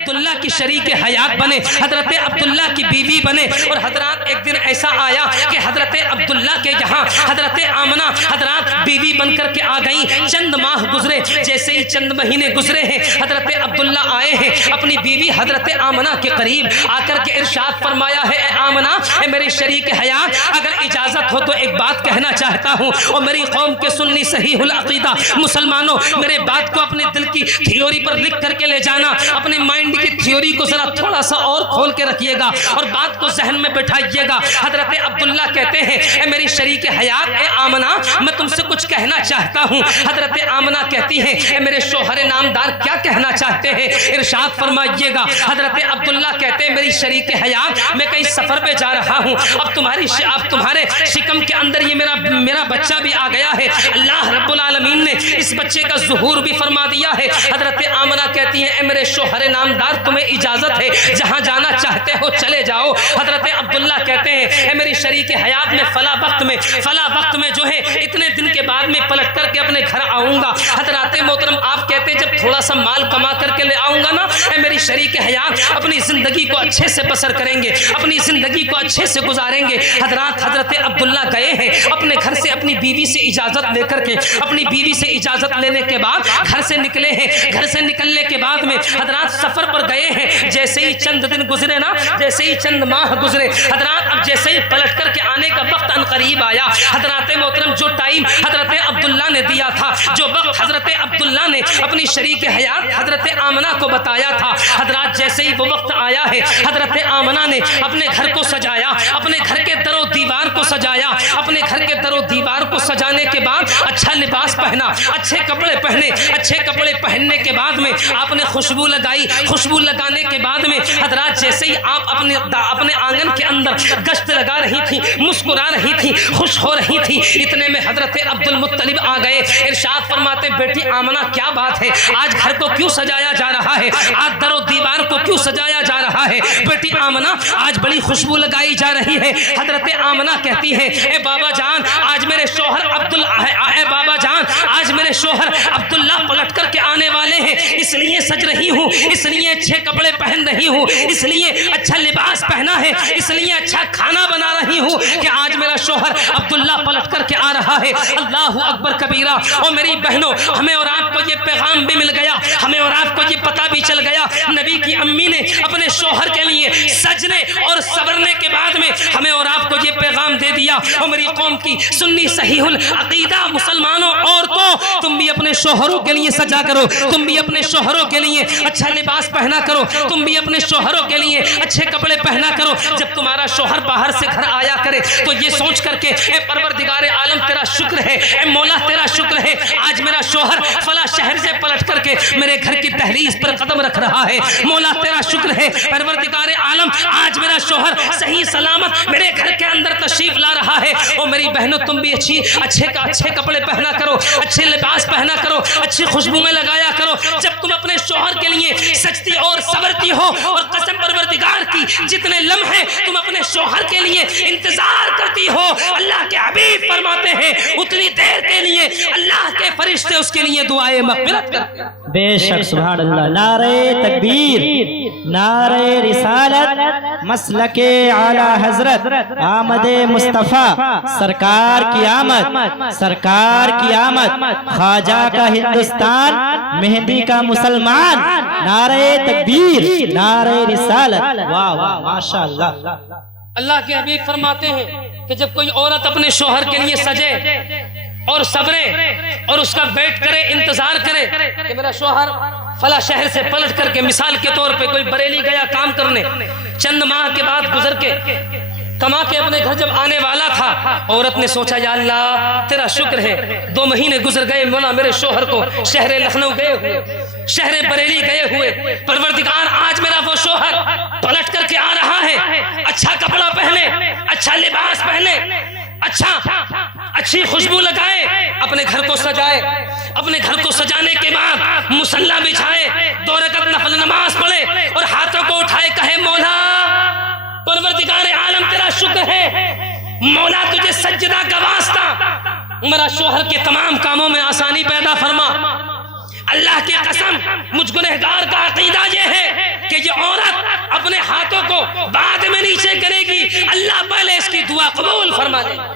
عبداللہ کی شریک حیات بنے، حضرت عبداللہ کی بیوی بنے۔ اور حضرات ایک دن ایسا آیا کہ حضرت عبداللہ کے یہاں حضرت آمنہ حضرات بیوی بن کر کے آ گئیں۔ چند ماہ گزرے، جیسے ہی چند مہینے گزرے ہیں حضرت عبداللہ آئے ہیں اپنی بیوی حضرت آمنہ کے قریب آ کر کے ارشاد فرمایا ہے اے آمنہ، اے میری شریک حیات، اگر اجازت ہو تو ایک بات کہنا چاہتا ہوں، اور میری قوم کے سنی صحیح العقیدہ مسلمانوں میرے بات کو اپنے دل کی تھیوری پر لکھ کر کے لے جانا، اپنے مائنڈ کی تھیوری کو ذرا تھوڑا سا اور کھول کے رکھیے گا اور بات کو ذہن میں بٹھائیے گا۔ حضرت عبداللہ کہتے ہیں اے میری شریک حیات اے آمنہ، میں تم سے کچھ کہنا چاہتا ہوں۔ حضرت آمنہ کہتی ہیں اے میرے شوہر نامدار کیا کہنا چاہتے ہیں، ارشاد فرمائیے گا۔ حضرت عبداللہ کہتے ہیں میری شریک حیات میں کہیں سفر پہ جا رہا ہوں، اب تمہارے شکم کے اندر یہ میرا بچہ بھی آ گیا ہے، اللہ رب العالمین نے اس بچے کا ظہور بھی فرما دیا ہے۔ حضرت آمنہ کہتی ہیں اے میرے شوہر نامدار تمہیں اجازت ہے، جہاں جانا چاہتے ہو چلے جاؤ۔ حضرت عبداللہ کہتے ہیں اے میری شریک حیات میں فلا وقت میں جو ہے اتنے دن کے بعد میں پلٹ کر کے اپنے گھر آؤں گا۔ حضرات محترم آپ کہتے ہیں جب تھوڑا سا مال کما کر کے لے آؤں گا نا، اے میری شریک حیات اپنی زندگی کو اچھے سے بسر کریں گے، اپنی زندگی کو اچھے سے گزاریں گے۔ حضرت عبداللہ گئے ہیں اپنے گھر سے اپنی بیوی سے اجازت لے کر کے، اپنی بیوی سے اجازت لینے کے بعد گھر سے نکلے ہیں۔ گھر سے نکلنے کے بعد میں حضرات سفر پر گئے ہیں، جیسے ہی چند دن گزرے نا، جیسے ہی چند ماہ گزرے حضرات، اب جیسے ہی پلٹ کر کے آنے کا وقت ان قریب آیا، حضرات محترم جو ٹائم حضرت عبداللہ نے دیا تھا، جو وقت حضرت عبداللہ نے اپنی شریک حیات حضرت آمنہ کو بتایا تھا، حضرات جیسے ہی وہ وقت آیا ہے حضرت آمنہ نے اپنے گھر کو سجایا، اپنے گھر کے در و دیوار کو سجایا، اپنے گھر کے در و دیوار کو سجانے کے بعد اچھا لباس پہنا، اچھے کپڑے پہنے، اچھے کپڑے پہننے کے بعد میں آپ نے خوشبو لگائی، خوشبو لگانے کے بعد میں حضرات جیسے ہی آپ اپنے آنگن کے اندر گشت لگا رہی تھی، مسکرا رہی تھی، خوش ہو رہی تھی، اتنے میں حضرت عبد المطلب آ گئے۔ ارشاد فرماتے بیٹی آمنہ کیا بات ہے، آج گھر کو کیوں سجایا جا رہا ہے، آج در و دیوار کو کیوں سجایا جا رہا ہے؟ بیٹی آمنہ آج بڑی خوشبو لگائی جا رہی ہے۔ حضرت آمنہ کہتی ہے اے بابا جان آج میرے شوہر عبداللہ پلٹ کر کے آنے والے ہیں، اس لیے سج رہی ہوں، اس لیے اچھے کپڑے پہن رہی ہوں، اس لیے اچھا لباس پہنا ہے، اس لیے اچھا کھانا بنا رہی ہوں کہ آج میرا شوہر عبداللہ پلٹ کر کے آ رہا ہے۔ اللہ اکبر کبیرہ۔ اور میری بہنوں ہمیں اور آپ کو یہ پیغام بھی مل گیا، ہمیں اور آپ کو یہ پتہ بھی چل گیا، نبی کی امی نے اپنے شوہر کے لیے سجنے اور صبرنے کے بعد میں ہمیں اور آپ کو یہ پیغام دے دیا۔ اور میری قوم کی سنی صحیح العقیدہ مسلمانوں عورتوں تم بھی اپنے شوہروں کے لیے سجا کرو، تم بھی اپنے شوہروں کے لیے اچھا لباس پہنا کرو، تم بھی اپنے شوہروں کے لیے اچھے کپڑے پہنا کرو۔ جب تمہارا شوہر باہر سے گھر آیا کرے تو یہ سوچ کر کے اے پروردگار عالم تیرا شکر ہے، اے مولا تیرا شکر ہے، آج میرا شوہر فلاں شہر سے پلٹ کر کے میرے گھر کی دہلیز پر قدم رکھ رہا ہے، مولا تیرا شکر ہے پروردگار عالم آج میرا شوہر صحیح سلامت میرے گھر کے اندر تشریف لا رہا ہے۔ اور میری بہنوں تم بھی اچھے کپڑے پہنا کرو، اچھے لباس پہنا کرو، اچھی خوشبوئیں لگایا کرو۔ جب تم اپنے شوہر کے لیے سجتی اور صبرتی ہو، اور قسم پروردگار کی جتنے لمحے تم اپنے شوہر کے لیے انتظار کرتی ہو، اللہ کے حبیب فرماتے ہیں اتنی دیر کے لیے اللہ کے فرشتے اس کے لیے دعائیں مغفرت کرتے ہیں۔ بے شک سبحان اللہ۔ نعرہ تکبیر، نعرہ رسالت، مسلک اعلی حضرت آمد مصطفیٰ، سرکار کی آمد، سرکار کی آمد، خواجہ کا ہندوستان، مہندی کا مسلمان، نعرہ تکبیر، نعرہ رسالت۔ واہ واہ ماشاءاللہ۔ اللہ کے حبیب فرماتے ہیں کہ جب کوئی عورت اپنے شوہر کے لیے سجے اور صبرے اور اس کا ویٹ کرے، انتظار کرے کہ میرا شوہر فلاں شہر سے پلٹ کر کے، مثال کے طور پہ کوئی بریلی گیا کام کرنے، چند ماہ کے بعد گزر کے کما کے اپنے گھر جب آنے والا تھا، عورت نے سوچا یا اللہ تیرا شکر ہے 2 مہینے گزر گئے، مولا میرے شوہر کو شہر لکھنؤ گئے ہوئے، شہر بریلی گئے ہوئے، پروردگار آج میرا وہ شوہر پلٹ کر کے آ رہا ہے، اچھا کپڑا پہنے، اچھا لباس پہنے، اچھی خوشبو لگائے، اپنے گھر کو سجائے، اپنے گھر کو سجانے کے بعد مصلی بچھائے، 2 رکعت نفل نماز پڑھے اور ہاتھوں کو اٹھائے کہے مولا پروردگار عالم تیرا شکر ہے، مولا تجھے سجدہ کا واسطہ میرا شوہر کے تمام کاموں میں آسانی پیدا فرما۔ اللہ کی قسم مجھ گنہگار کا عقیدہ یہ ہے کہ یہ عورت اپنے ہاتھوں کو بعد میں نیچے کرے گی، اللہ پہلے اس کی دعا قبول فرما لے گا،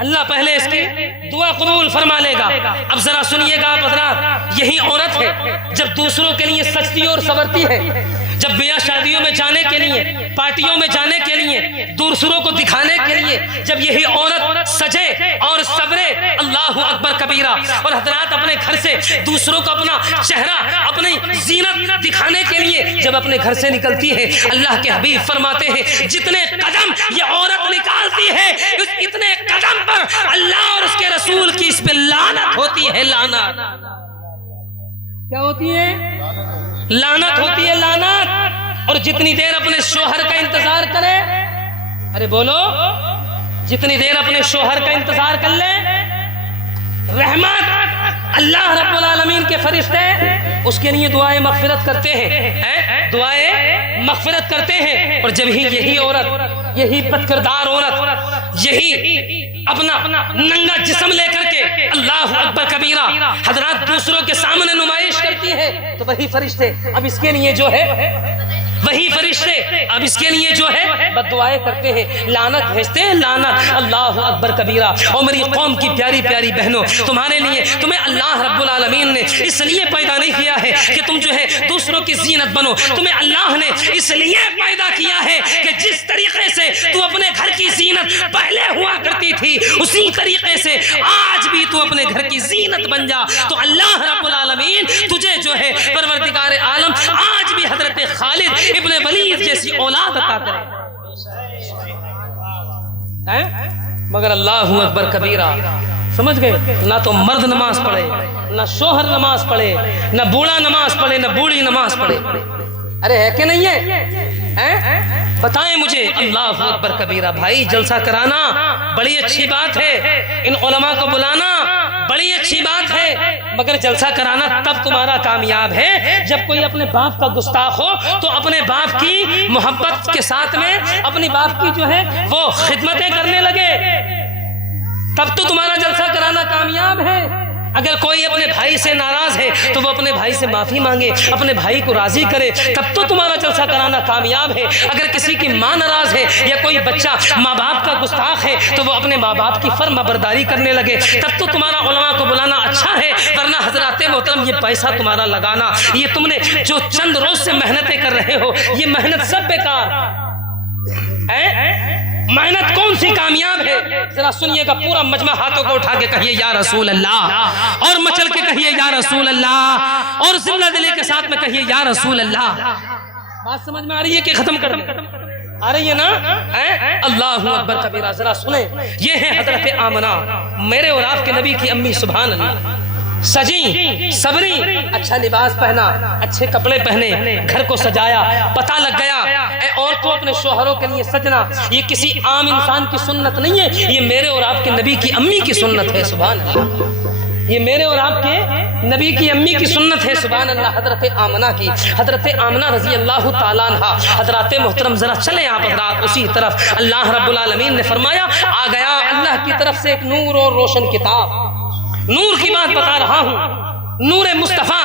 اللہ پہلے اس کی دعا قبول فرما لے گا۔ اب ذرا سنیے گا آپ حضرات، یہی عورت ہے جب دوسروں کے لیے سجتی اور صبرتی ہے، جب بیاہ شادیوں میں جانے کے لیے، پارٹیوں میں جانے کے لیے، دوسروں کو دکھانے کے لیے جب یہی عورت سجے اور صبرے، اللہ اکبر کبیرہ، اور حضرات اپنے گھر سے دوسروں کو اپنا چہرہ، اپنی زینت دکھانے کے لیے جب اپنے گھر سے نکلتی ہے، اللہ کے حبیب فرماتے ہیں جتنے قدم یہ عورت نکالتی ہے اتنے قدم پر اللہ اور اس کے رسول کی اس پہ لعنت ہوتی ہے، لعنت کیا ہوتی ہے؟ لعنت ہوتی ہے، لعنت۔ اور جتنی دیر اپنے شوہر کا انتظار کرے، ارے بولو، جتنی دیر اپنے شوہر کا انتظار کر لے، رحمت اللہ رب العالمین کے فرشتے اس کے لیے دعائیں مغفرت کرتے ہیں، دعائیں مغفرت کرتے ہیں۔ اور جب ہی یہی عورت، یہی بد کردار عورت، یہی اپنا ننگا جسم لے کر کے اللہ اکبر کبیرہ حضرات دوسروں کے سامنے نمائش کرتی ہے، تو وہی فرشتے اب اس کے لیے جو ہے، وہی فرشتے اب اس کے لیے جو ہے بد دعائیں کرتے ہیں، لعنت بھیجتے ہیں، لعنت، اللہ اکبر کبیرہ۔ اور میری قوم کی پیاری پیاری بہنوں، تمہارے لیے، تمہیں اللہ رب العالمین نے اس لیے پیدا نہیں کیا ہے کہ تم جو ہے دوسروں کی زینت بنو، تمہیں اللہ نے اس لیے پیدا کیا ہے کہ جس طریقے سے تو اپنے گھر کی زینت پہلے ہوا کرتی تھی، اسی طریقے سے آج بھی تو اپنے گھر کی زینت بن جا، تو اللہ رب العالمین تجھے جو ہے پروردگار عالم آج بھی حضرت خالد ابن ولید جیسی اولاد عطا کرے، مگر اللہ اکبر کبیرہ سمجھ گئے؟ نہ تو مرد نماز پڑھے، نہ شوہر نماز پڑھے، نہ بوڑھا نماز پڑھے، نہ بوڑھی نماز پڑھے. ارے ہے کہ نہیں ہے؟ بتائیں مجھے. اللہ اکبر کبیرہ. بھائی جلسہ کرانا بڑی اچھی بات ہے، ان علماء کو بلانا بڑی اچھی بات ہے، مگر جلسہ کرانا تب تمہارا کامیاب ہے جب کوئی اپنے باپ کا گستاخ ہو تو اپنے باپ کی محبت کے ساتھ میں اپنی باپ کی جو ہے وہ خدمتیں کرنے لگے، تب تو تمہارا جلسہ کرانا کامیاب ہے. اگر کوئی اپنے بھائی سے ناراض ہے تو وہ اپنے بھائی سے معافی مانگے، اپنے بھائی کو راضی کرے، تب تو تمہارا جلسہ کرانا کامیاب ہے. اگر کسی کی ماں ناراض ہے یا کوئی بچہ ماں باپ کا گستاخ ہے تو وہ اپنے ماں باپ کی فرما برداری کرنے لگے، تب تو تمہارا علماء کو بلانا اچھا ہے. ورنہ حضرات محترم یہ پیسہ تمہارا لگانا، یہ تم نے جو چند روز سے محنتیں کر رہے ہو، یہ محنت سب بیکار ہے. محنت کون سی کامیاب ہے؟ ذرا سنیے گا. پورا مجمع ہاتھوں کو اٹھا کے کہیے یا رسول اللہ، اور مچل کے کہیے یا رسول اللہ، اور زندہ دلی کے ساتھ میں کہیے یا رسول اللہ. بات سمجھ میں آ رہی ہے کہ ختم کر دیں؟ آ رہی ہے نا؟ اللہ اکبر کبیرہ. ذرا سنیں، یہ ہے حضرت آمنہ، میرے اور آپ کے نبی کی امی. سبحان اللہ. سجی صبری، اچھا لباس پہنا، اچھے کپڑے پہنے، گھر کو سجایا، پتہ لگ گیا. اے عورتوں اپنے شوہروں کے لیے سجنا یہ کسی عام انسان کی سنت نہیں ہے، یہ میرے اور آپ کے نبی کی امی کی سنت ہے. سبحان اللہ. یہ میرے اور آپ کے نبی کی امی کی سنت ہے. سبحان اللہ. حضرت آمنہ کی، حضرت آمنہ رضی اللہ تعالیٰ عنہ. حضرات محترم ذرا چلیں آپ حضرات اسی طرف. اللہ رب العالمین نے فرمایا آ گیا اللہ کی طرف سے ایک نور اور روشن کتاب. نور کی بات بتا رہا ہوں، نور مصطفیٰ.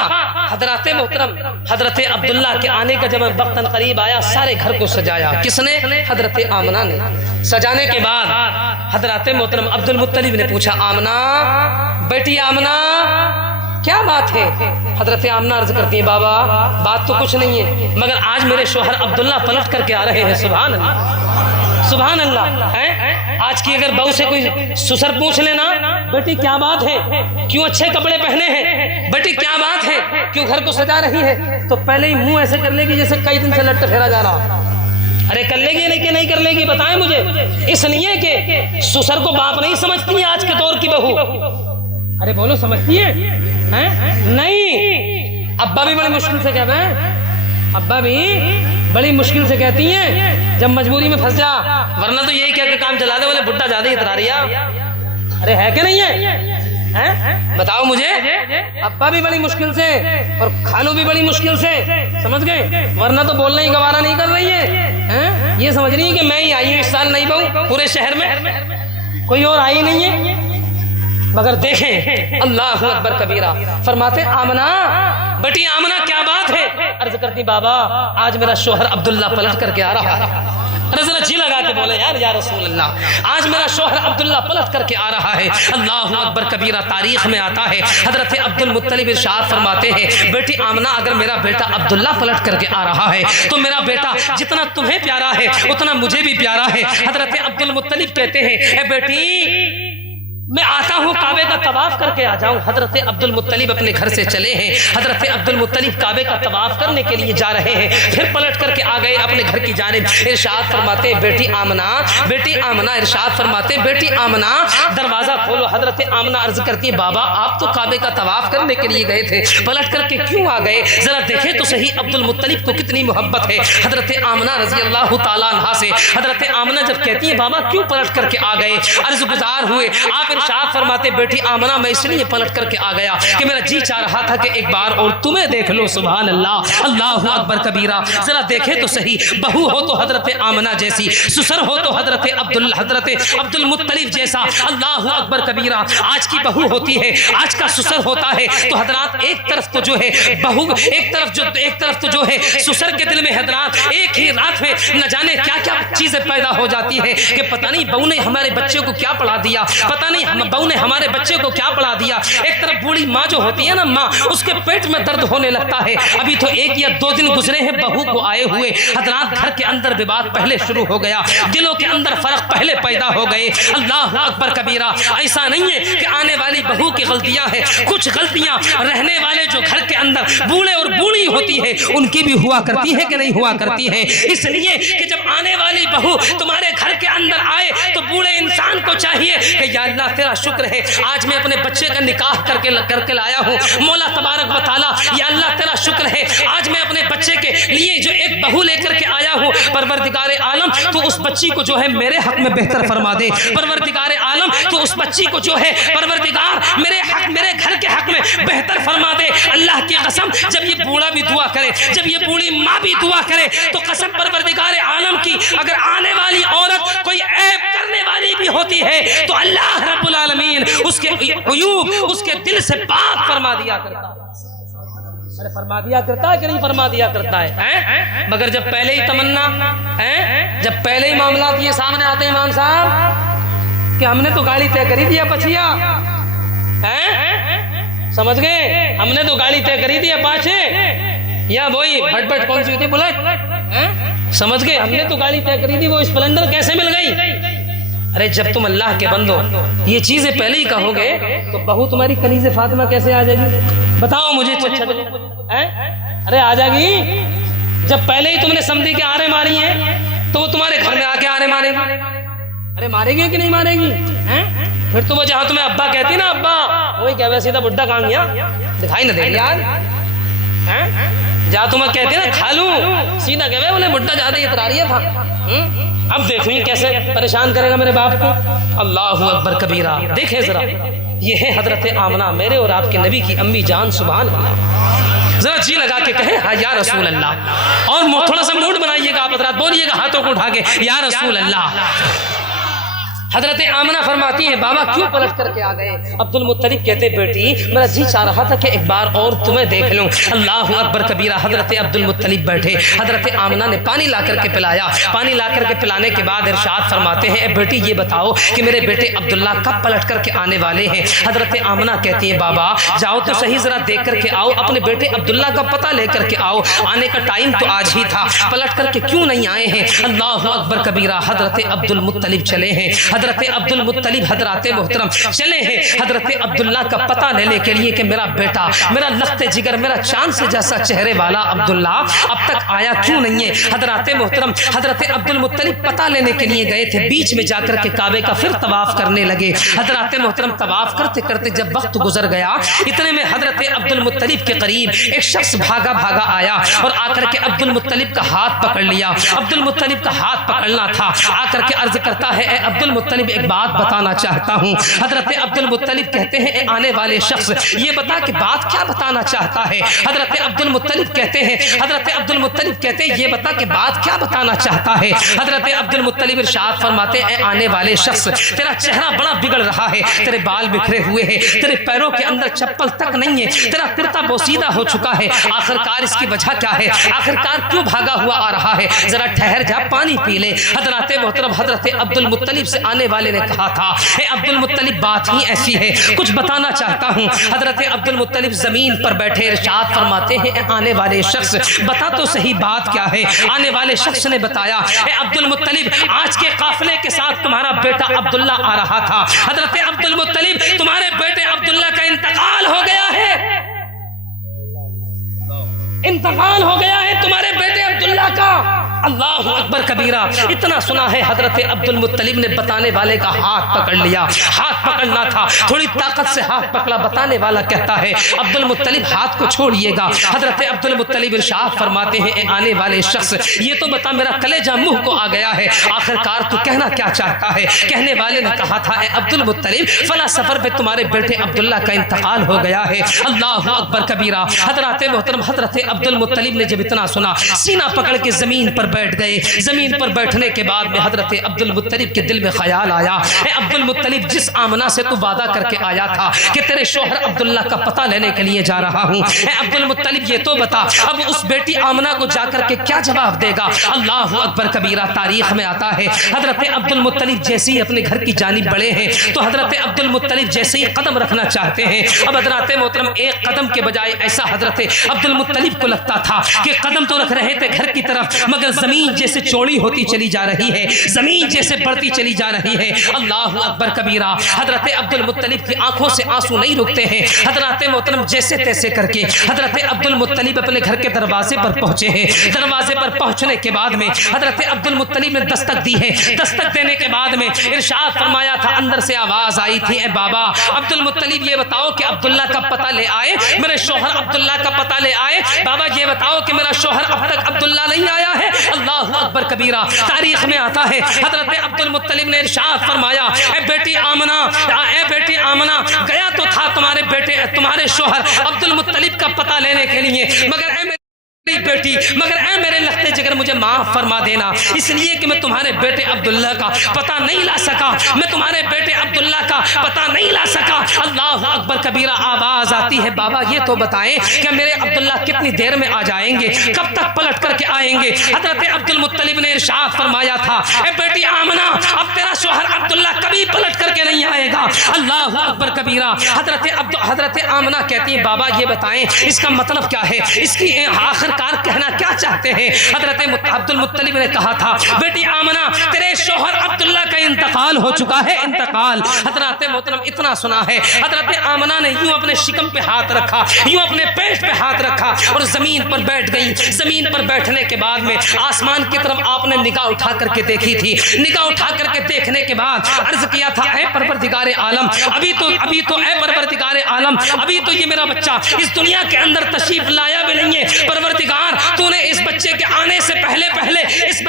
حضرات محترم حضرت عبداللہ کے آنے کا جب وقتاً قریب آیا، سارے گھر کو سجایا. کس نے؟ حضرت آمنہ نے. سجانے کے بعد حضرات محترم عبد المطلب نے پوچھا آمنہ، بیٹی آمنہ کیا بات ہے؟ حضرت آمنہ عرض کرتی ہیں بابا بات تو کچھ نہیں ہے، مگر آج میرے شوہر عبداللہ پلٹ کر کے آ رہے ہیں. سبحان اللہ. سبحان اللہ. آج کی اگر بہو سے کوئی سسر پوچھ لینا بیٹی کیا بات ہے، کیوں اچھے کپڑے پہنے ہیں، بیٹی کیا بات ہے، کیوں گھر کو سجا رہی ہے، تو پہلے ہی منہ ایسے کر لے گی جیسے کئی دن سے لٹا پھیرا جا رہا. ارے کر لے گی لیکن نہیں کر لے گی؟ بتائیں مجھے. اس لیے کہ سسر کو باپ نہیں سمجھتی ہے آج کے دور کی بہو. ارے بولو سمجھتی ہے؟ نہیں. ابا بھی بڑی مشکل سے کہتے ہیں، ابا بھی بڑی مشکل سے کہتی ہیں جب مجبوری میں پھنس جا، ورنہ تو یہی کہہ کے کام چلا دے، بولے بڈھا زیادہ اترا رہی ہے. ارے ہے کہ نہیں ہے؟ بتاؤ مجھے. ابا بھی بڑی مشکل سے اور خالو بھی بڑی مشکل سے، سمجھ گئے؟ ورنہ تو بولنا ہی گوارا نہیں کر رہی ہے. یہ سمجھ رہی ہے کہ میں ہی آئی ہوں اس سال نئی بہو پورے شہر میں، کوئی اور آئی نہیں ہے. مگر دیکھیں اللہ اکبر کبیرہ. فرماتے آمنہ بیٹی آمنہ کیا بات ہے؟ عرض کرتی بابا آج میرا شوہر عبداللہ پلٹ کر کے آ رہا ہے. ذرا جی لگا کے بولے یار یا رسول اللہ، آج میرا شوہر عبداللہ پلٹ کر کے آ رہا ہے. اللہ اکبر کبیرہ. تاریخ میں آتا ہے حضرت عبد المطلب ارشاد فرماتے ہیں بیٹی آمنہ اگر میرا بیٹا عبداللہ پلٹ کر کے آ رہا ہے تو میرا بیٹا جتنا تمہیں پیارا ہے اتنا مجھے بھی پیارا ہے. حضرت عبد المطلب کہتے ہیں اے بیٹی میں آتا ہوں کعبے کا طواف کر کے آ جاؤں. حضرت عبد المطلب اپنے گھر سے چلے ہیں. حضرت عبد المطلب کعبے کا طواف کرنے کے لیے جا رہے ہیں، پھر پلٹ کر کے آ گئے اپنے گھر کی جانب. ارشاد فرماتے بیٹی آمنہ، بیٹی آمنہ. ارشاد فرماتے بیٹی آمنہ دروازہ کھولو. حضرت آمنہ عرض کرتی ہے بابا آپ تو کعبے کا طواف کرنے کے لیے گئے تھے، پلٹ کر کے کیوں آ گئے؟ ذرا دیکھیں تو صحیح عبد المطلب کو کتنی محبت ہے حضرت آمنہ رضی اللہ تعالیٰ عنہ سے. حضرت آمنہ جب کہتی ہے بابا کیوں پلٹ کر کے آ گئے، عرض گزار ہوئے. آپ ارشاد فرماتے بیٹی آمنہ میں اس لیے پلٹ کر کے آ گیا کہ میرا جی چاہ رہا تھا کہ ایک بار اور تمہیں دیکھ لو. سبحان اللہ. اللہ اکبر کبیرہ. ذرا دیکھیں تو صحیح، بہو ہو تو حضرت آمنہ جیسی، سسر ہو تو حضرت عبد المطلب جیسا. اللہ اکبر کبیرہ. آج کی بہو ہوتی ہے، آج کا سسر ہوتا ہے تو حضرات ایک طرف تو جو ہے بہو، ایک طرف تو جو ہے سسر کے دل میں حضرات ایک ہی رات میں نہ جانے کیا کیا چیزیں پیدا ہو جاتی ہے کہ پتہ نہیں بہو نے ہمارے بچے کو کیا پڑھا دیا، پتہ نہیں بہو نے ہمارے بچے کو کیا پڑھا دیا. ایک طرف بوڑھی ماں جو ہوتی ہے نا ماں، اس کے پیٹ میں درد ہونے لگتا ہے. ابھی تو 1 یا 2 دن گزرے ہیں بہو کو آئے ہوئے، حضرات گھر کے اندر وواد پہلے شروع ہو گیا، دلوں کے اندر فرق پہلے پیدا ہو گئے. اللہ اکبر کبیرہ. ایسا نہیں ہے کہ آنے والی بہو کی غلطیاں ہیں، کچھ غلطیاں رہنے والے جو گھر کے اندر بوڑھے اور بوڑھی ہوتی ہے ان کی بھی ہوا کرتی ہے کہ نہیں ہوا کرتی ہے. اس لیے کہ جب آنے والی والی بہو تمہارے گھر کے اندر آئے تو بوڑھے انسان کو چاہیے کہ یا اللہ تیرا شکر ہے آج میں اپنے بچے کا نکاح کر کے لایا ہوں، مولا تبارک و تعالیٰ یا اللہ تیرا شکر ہے آج میں اپنے بچے کے لیے جو ایک بہو لے کر کے آیا ہوں، پروردگار عالم تو اس بچی کو جو ہے میرے حق میں بہتر فرما دے، پروردگار عالم تو اس بچی کو جو ہے پروردگار میرے گھر کے حق میں بہتر فرما دے۔ اللہ کی قسم جب یہ بوڑھا بھی دعا کرے، جب یہ بوڑھی ماں بھی دعا کرے تو قسم پروردگار عالم کی اگر آنے والی عورت کوئی عیب کرنے والی بھی ہوتی ہے تو اللہ رب العالمین اس کے عیوب اس کے دل سے پاک فرما دیا کرتا ہے۔ فرما دیا کرتا ہے کہ نہیں فرما دیا کرتا ہے؟ مگر جب پہلے ہی تمنا جب پہلے ہی معاملات یہ سامنے آتے ہیں امام صاحب کہ ہم نے تو گاڑی طے کری دیا پچھیا، سمجھ گئے؟ ہم نے تو گاڑی طے کری دیا پاچھے یا وہی بھٹ بھٹ کون سی ہوتی بلٹ، سمجھ گئے؟ ہم نے تو گاڑی طے کری دی، وہ اسپلنڈر کیسے مل گئی؟ ارے جب تم اللہ کے بندو یہ چیزیں پہلے ہی کہو گے تو بہو تمہاری کنیز فاطمہ کیسے آ جائے گی؟ بتاؤ مجھے ارے آ جائے گی؟ جب پہلے ہی تم نے سمدھی کے آرے ماری ہیں تو وہ تمہارے گھر میں آ کے آرے مارے گی؟ ارے مارے گی کہ نہیں مارے گی؟ پھر تو وہ جہاں تمہیں ابا کہتی نا ابا وہی کہہ ویسے تھا بڈھا کہاں گیا دکھائی نہ دے یار، جہاں تمہیں کہتی نا کھالوں سیدھا کہہ بولے بڈھا زیادہ یہ تراریہ تھا، اب دیکھیں کیسے پریشان کرے گا میرے باپ کو۔ اللہ اکبر کبیرہ، دیکھیں ذرا یہ ہے حضرت آمنہ میرے اور آپ کے نبی کی امی جان، سبحان اللہ، ذرا جی لگا کے کہیں ہاں یا رسول اللہ، اور تھوڑا سا موڈ بنائیے گا آپ حضرات، بولیے گا ہاتھوں کو اٹھا کے یا رسول اللہ۔ حضرت آمنہ فرماتی ہیں بابا کیوں پلٹ کر کے آ گئے؟ عبد المطلب کہتے بیٹی میرا جی چاہ رہا تھا کہ ایک بار اور تمہیں دیکھ لوں۔ اللہ اکبر کبیرہ، حضرت عبد المطلب بیٹھے، حضرت آمنہ نے پانی لا کر کے پلایا، پانی لا کر کے پلانے کے بعد ارشاد فرماتے ہیں اے بیٹی یہ بتاؤ کہ میرے بیٹے عبداللہ کب پلٹ کر کے آنے والے ہیں؟ حضرت آمنہ کہتی ہیں بابا جاؤ تو صحیح ذرا دیکھ کر کے آؤ، اپنے بیٹے عبداللہ کا پتہ لے کر کے آؤ، آنے کا ٹائم تو آج ہی تھا، پلٹ کر کے کیوں نہیں آئے ہیں؟ اللہ اکبر کبیرہ، حضرت عبد المطلب چلے ہیں، حضرت عبد المطلب حضرات محترم چلے ہیں حضرت عبداللہ کا پتہ لینے کے لیے کہ میرا بیٹا، میرا لخت جگر، میرا چاند سے جیسا چہرے والا عبداللہ اب تک آیا کیوں نہیں ہے؟ حضرات محترم حضرت عبد المطلب پتہ لینے کے لیے گئے تھے، بیچ میں جا کر کے کعبے کا پھر طواف کرنے لگے۔ حضرات محترم طواف کرتے کرتے جب وقت گزر گیا اتنے میں حضرت عبد المطلب کے قریب ایک شخص بھاگا بھاگا آیا اور آ کر کے عبد المطلب کا ہاتھ پکڑ لیا۔ عبد المطلب کا ہاتھ پکڑنا تھا، آ کر کے عرض کرتا ہے اے عبد المطلب ایک بات بتانا چاہتا ہوں۔ حضرت عبد المطلب کہتے ہیں اے آنے والے شخص یہ بتا کہ بات کیا بتانا چاہتا ہے؟ حضرت عبد المطلب کہتے ہیں یہ بتا کہ بات کیا بتانا چاہتا ہے؟ حضرت عبد المطلب ارشاد فرماتے اے آنے والے شخص تیرا چہرہ بڑا بگڑ رہا ہے، تیرے بال بکھرے ہوئے ہیں، تیرے پیروں کے اندر چپل تک نہیں ہے، تیرا کرتا بوسیدہ ہو چکا ہے، آخرکار اس کی وجہ کیا ہے؟ آخرکار کیوں بھاگا ہوا آ رہا ہے؟ ذرا ٹھہر جا پانی پی لے۔ حضرات محترم حضرت عبد المطلب سے آنے والے نے کہا تھا اے عبد المطلب بات ہی ایسی ہے، کچھ بتانا چاہتا ہوں۔ حضرت عبد المطلب زمین پر بیٹھے ارشاد فرماتے ہیں اے آنے والے شخص بتا تو صحیح بات کیا ہے؟ آنے والے شخص نے بتایا اے عبد المطلب آج کے قافلے کے ساتھ تمہارا بیٹا عبداللہ آ رہا تھا، حضرت عبد المطلب تمہارے بیٹے عبداللہ کا انتقال ہو گیا ہے، انتقال ہو گیا ہے تمہارے بیٹے عبداللہ کا۔ اللہ اکبر کبیرہ، اتنا سنا ہے حضرت عبد المطلب نے بتانے والے کا ہاتھ پکڑ لیا، ہاتھ پکڑنا تھا، تھوڑی طاقت سے ہاتھ پکڑا، بتانے والا کہتا ہے عبد المطلب ہاتھ کو چھوڑیے گا۔ حضرت عبد المطلب ارشاد فرماتے ہیں اے آنے والے شخص یہ تو بتا میرا کلیجہ منہ کو آ گیا ہے، آخرکار تو کہنا کیا چاہتا ہے؟ کہنے والے نے کہا تھا اے عبد المطلب فلاں سفر پہ تمہارے بیٹے عبداللہ کا انتقال ہو گیا ہے۔ اللہ اکبر کبیرہ، حضرات محترم حضرت عبد المطلب نے جب اتنا سنا سینہ پکڑ کے زمین پر بیٹھ گئے۔ زمین پر بیٹھنے کے بعد میں حضرت عبد المطلب کے دل میں خیال آیا اے عبد المطلب جس آمنہ سے تو وعدہ کر کے آیا تھا کہ تیرے شوہر عبداللہ کا پتہ لینے کے لیے جا رہا ہوں، اے عبد المطلب یہ تو بتا اب اس بیٹی آمنہ کو جا کر کے کیا جواب دے گا؟ اللہ اکبر کبیرہ، تاریخ میں آتا ہے حضرت عبد المطلب جیسے ہی اپنے گھر کی جانب بڑھے ہیں تو حضرت عبد المطلب جیسے ہی قدم رکھنا چاہتے ہیں، اب حضرات محترم ایک قدم کے بجائے ایسا حضرت عبد المطلب کو لگتا تھا کہ قدم تو رکھ رہے تھے گھر گھر کی طرف، مگر زمین جیسے چوڑی ہوتی چلی جا رہی ہے، زمین جیسے بڑھتی چلی جا رہی ہے۔ اللہ اکبر کبیرہ۔ حضرت عبد المطلب کی آنکھوں سے آنسو نہیں رکتے ہیں۔ حضرت محترم جیسے تیسے کر کے حضرت عبد المطلب اپنے گھر کے دروازے پر پہنچے ہیں۔ دروازے پر پہنچنے کے بعد میں حضرت عبد المطلب نے دستک دی ہے۔ دستک دینے کے بعد میں ارشاد فرمایا تھا، اندر سے آواز آئی تھی، اے بابا عبد المطلب یہ بتاؤ کہ عبداللہ کا پتہ لے آئے، میرے شوہر عبداللہ کا پتہ لے آئے۔ بابا یہ بتاؤ کہ میرا شوہر اب تک عبداللہ نہیں آیا ہے۔ اللہ اکبر کبیرہ۔ تاریخ میں آتا ہے حضرت عبد المطلب نے ارشاد فرمایا، اے بیٹی آمنہ، اے بیٹی آمنہ، گیا تو تھا تمہارے بیٹے تمہارے شوہر عبد المطلب کا پتہ لینے کے لیے، مگر اے بیٹی، مگر اے میرے لختے جگر مجھے معاف فرما دینا، اس لیے کہ میں تمہارے بیٹے عبداللہ کا پتہ نہیں لا سکا، میں تمہارے بیٹے عبداللہ کا پتہ نہیں لا سکا۔ اللہ اکبر کبیرہ۔ آواز آتی ہے، بابا یہ تو بتائیں کہ میرے عبداللہ کتنی دیر میں آ جائیں گے، کب تک پلٹ کر کے آئیں گے؟ حضرت عبد المطلب نے ارشاد فرمایا تھا، اے بیٹی آمنہ، اب تیرا شوہر عبداللہ کبھی پلٹ کر کے نہیں آئے گا۔ اللہ اکبر کبیرہ۔ حضرت آمنہ کہتی ہیں، بابا یہ بتائیں اس کا مطلب کیا ہے، اس کی آخر کار کہنا کیا چاہتے ہیں؟ حضرت عبد المطلب نے کہا تھا، بیٹی آمنہ تیرے شوہر عبداللہ کا انتقال ہو چکا ہے، انتقال۔ حضرت محترم اتنا سنا ہے، حضرت آمنہ نے یوں اپنے شکم پہ ہاتھ رکھا، یوں اپنے پیٹ پہ ہاتھ رکھا اور زمین پر بیٹھ گئی۔ زمین پر بیٹھنے کے بعد میں آسمان کی طرف آپ نے نگاہ اٹھا کر کے دیکھی تھی۔ نگاہ اٹھا کر کے دیکھنے کے بعد عرض کیا تھا، اے پروردگار عالم، ابھی تو اے پروردگار عالم، ابھی تو یہ میرا بچہ اس دنیا کے اندر تشریف لایا بھی نہیں ہے۔ پروردگار تو نے اس بچے کے آنے سے پہلے اس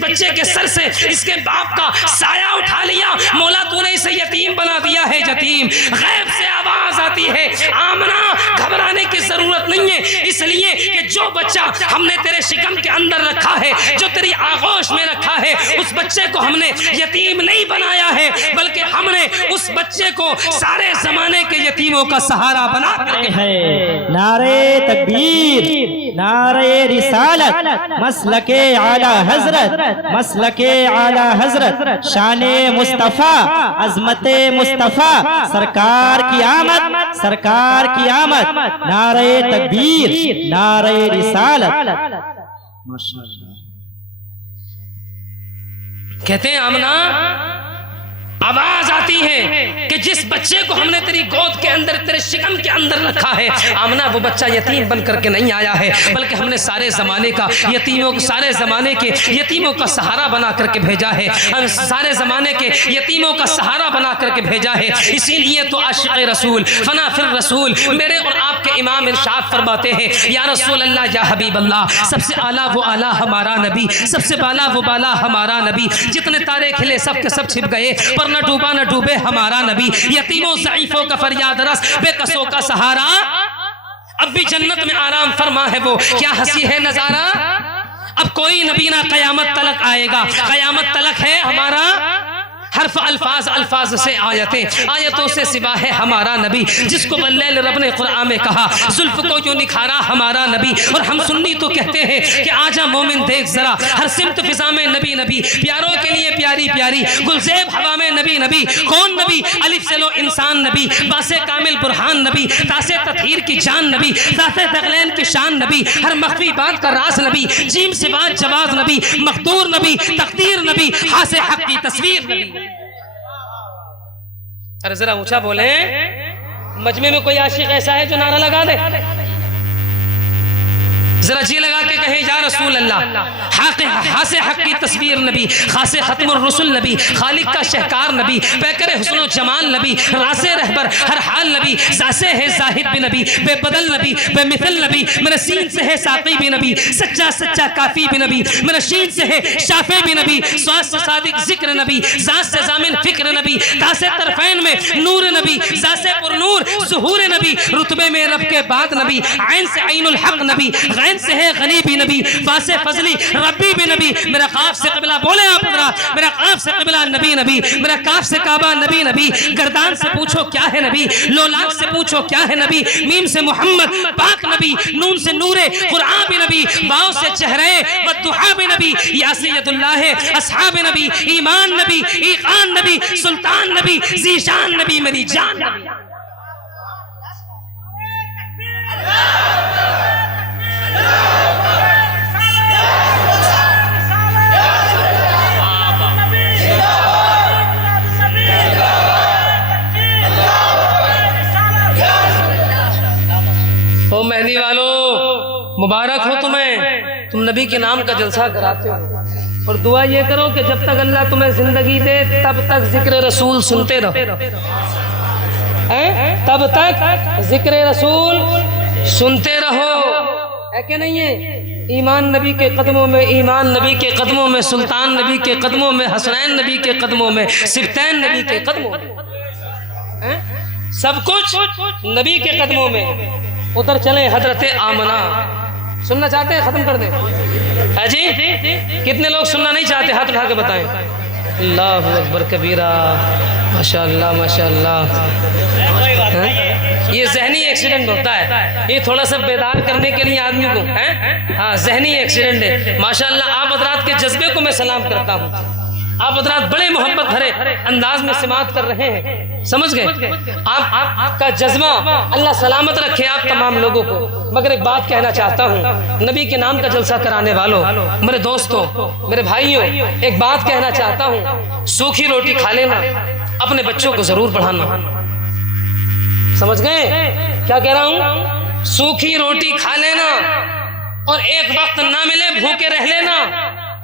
بچے کے سر سے اس کے باپ کا سایہ اٹھا لیا۔ مولا تو نے اسے یتیم بنا دیا ہے، یتیم۔ غیب سے آواز آتی ہے، آمنہ گھبرانے کی ضرورت نہیں ہے، اس لیے کہ جو بچہ ہم نے تیرے شکم کے اندر رکھا ہے، جو تیری آغوش میں رکھا ہے، اس بچے کو ہم نے یتیم نہیں بنایا ہے، بلکہ ہم نے اس بچے کو سارے زمانے کے یتیموں کا سہارا بنا ہے۔ نعرہ تکبیر، نعرہ رسالت، مسلک اعلی حضرت، مسلک اعلی حضرت، شان مصطفیٰ، عظمت مصطفیٰ، سرکار کی آمد، سرکار کی آمد، نعرہ تکبیر، نعرہ رسالت۔ ماشاءاللہ۔ کہتے ہیں آمنہ، آواز آتی ہے کہ جس بچے کو ہم نے تیری گود کے اندر، تیرے شکم کے اندر رکھا ہے، آمنہ وہ بچہ یتیم بن کر کے نہیں آیا ہے، بلکہ ہم نے سارے زمانے کا یتیموں، سارے زمانے کے یتیموں کا سہارا بنا کر کے بھیجا ہے، ہم سارے زمانے کے یتیموں کا سہارا بنا کر کے بھیجا ہے۔ اسی لیے تو عاشق رسول، فنا فی الرسول، میرے اور آپ کے امام ارشاد فرماتے ہیں، یا رسول اللہ، یا حبیب اللہ، سب سے اعلیٰ وہ اعلیٰ ہمارا نبی، سب سے بالا وہ بالا ہمارا نبی، جتنے تارے کھلے سب کے سب چھپ گئے، پر نہ ڈوبا نہ ڈوبے ہمارا نبی، یتیموں ضعیفوں کا فریاد رس، بے کسوں کا سہارا، اب بھی جنت میں آرام فرما ہے وہ، کیا ہنسی ہے نظارہ، اب کوئی نبی نہ قیامت تلک آئے گا، قیامت تلک ہے ہمارا حرف الفاظ سے آیتوں سے سوا ہے ہمارا نبی، جس کو واللیل رب نے قرآن میں کہا، زلف کو جو نکھارا ہمارا نبی، اور ہم سنی تو کہتے ہیں کہ آجا مومن دیکھ ذرا، ہر سمت فضا میں نبی نبی، پیاروں کے لیے پیاری پیاری، گلزیب ہوا میں نبی نبی، کون نبی؟ الف سے لو انسان نبی، باس کامل برہان نبی، تاس تطہیر کی جان نبی، ذات ثقلین کی شان نبی، ہر مخفی بات کا راز نبی، جیم سے بات جواز نبی، مقدور نبی، تقدیر نبی، خاص حق کی تصویر نبی۔ ارے ذرا اونچا بولیں، مجمع میں کوئی عاشق ایسا ہے جو نعرہ لگا دے؟ ذرا جی لگا کے کہیں یا رسول اللہ، خاص حق کی تصویر نبی، خاص ختم الرسل نبی، خالق کا شہکار نبی، پیکر حسن و جمال نبی، راز رہبر ہر حال نبی، ذاسے ہے زاہد بھی نبی، بے بدل نبی، بے مثل نبی، میرے سین سے ہے ساقی بھی نبی، سچا سچا کافی بھی نبی، میرے شین سے ہے شافع بھی نبی، سواد سے صادق ذکر نبی، ذات سے ضامن فکر نبی، تاسے طرفین میں نور نبی، ذات سے پر نور ظہور نبی، رتبے میں رب کے بعد نبی، عین سے عین الحق نبی، غین سے ہے غنی بھی نبی، فاس فضلی ربی بھی نبی، میرا قاف سے قبلہ بولے آپ ذرا، میرا قاف سے قبلہ نبی نبی، میرا کاف سے کعبہ نبی نبی، گردان سے پوچھو کیا ہے نبی، لولاک سے پوچھو کیا ہے نبی، میم سے محمد پاک نبی، نون سے نور قرآن بھی نبی، باؤ سے چہرے والدحا بھی نبی، یا سید اللہ اصحاب نبی، ایمان نبی، ایقان نبی، سلطان نبی، ذیشان نبی، میری جان نبی۔ مبارک ہو تمہیں، تم نبی کے نام کا جلسہ کراتے ہو، اور دعا یہ کرو کہ جب تک اللہ تمہیں زندگی دے تب تک ذکر رسول سنتے رہو، تب تک ذکر رسول سنتے رہو، ہے کہ نہیں ہے؟ ایمان نبی کے قدموں میں، ایمان نبی کے قدموں میں، سلطان نبی کے قدموں میں، حسنین نبی کے قدموں میں، سبتین نبی کے قدموں میں، سب کچھ نبی کے قدموں میں۔ ادھر چلیں حضرت آمنہ، سننا چاہتے ہیں؟ ختم کر دیں ہے جی؟ کتنے لوگ سننا نہیں چاہتے؟ ہاتھ اٹھا کے بتائیں۔ اللہ اکبر کبیرہ، ماشاء اللہ ماشاء اللہ۔ یہ ذہنی ایکسیڈنٹ ہوتا ہے، یہ تھوڑا سا بیدار کرنے کے لیے آدمی کو، ہاں ذہنی ایکسیڈنٹ ہے۔ ماشاء اللہ آپ حضرات کے جذبے کو میں سلام کرتا ہوں، آپ حضرات بڑے محبت بھرے انداز میں سماعت کر رہے ہیں، سمجھ گئے؟ آپ کا جذبہ اللہ سلامت رکھے آپ تمام لوگوں کو۔ مگر ایک بات کہنا چاہتا ہوں نبی کے نام کا جلسہ کرانے والوں، میرے دوستوں، میرے بھائیوں، ایک بات کہنا چاہتا ہوں، سوکھی روٹی کھا لینا، اپنے بچوں کو ضرور پڑھانا، سمجھ گئے کیا کہہ رہا ہوں؟ سوکھی روٹی کھا لینا اور ایک وقت نہ ملے بھوکے رہ لینا،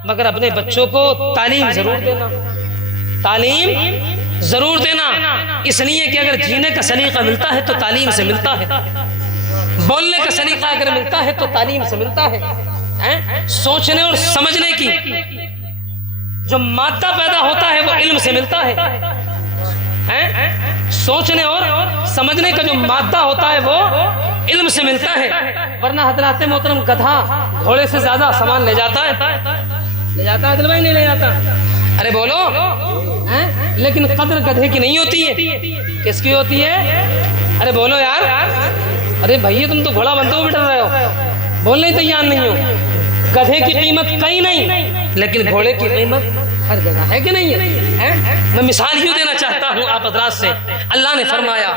مگر اپنے بچوں کو تعلیم ضرور دینا، تعلیم ضرور دینا، اس لیے کہ اگر جینے کا سلیقہ ملتا ہے تو تعلیم سے ملتا ہے، بولنے کا سلیقہ اگر ملتا ہے تو تعلیم سے ملتا ہے، سوچنے اور سمجھنے کی جو مادہ پیدا ہوتا ہے وہ علم سے ملتا ہے، سوچنے اور سمجھنے کا جو مادہ ہوتا ہے وہ علم سے ملتا ہے، ورنہ حضرات محترم گدھا گھوڑے سے زیادہ سامان لے جاتا ہے، لے جاتا ہے دل بھائی؟ نہیں لے جاتا؟ ارے بولو، لیکن قدر گدھے کی نہیں ہوتی ہے، کس کی ہوتی ہے؟ ارے بولو یار، ارے بھائی تم تو گھوڑا بنتے ہو بٹر رہے ہو، بولنے ہی تیار نہیں ہو۔ گدھے کی قیمت کہیں نہیں، لیکن گھوڑے کی قیمت ہر جگہ ہے کہ نہیں ہے؟ میں مثال ہی دینا چاہتا ہوں آپ حضرات سے۔ اللہ نے فرمایا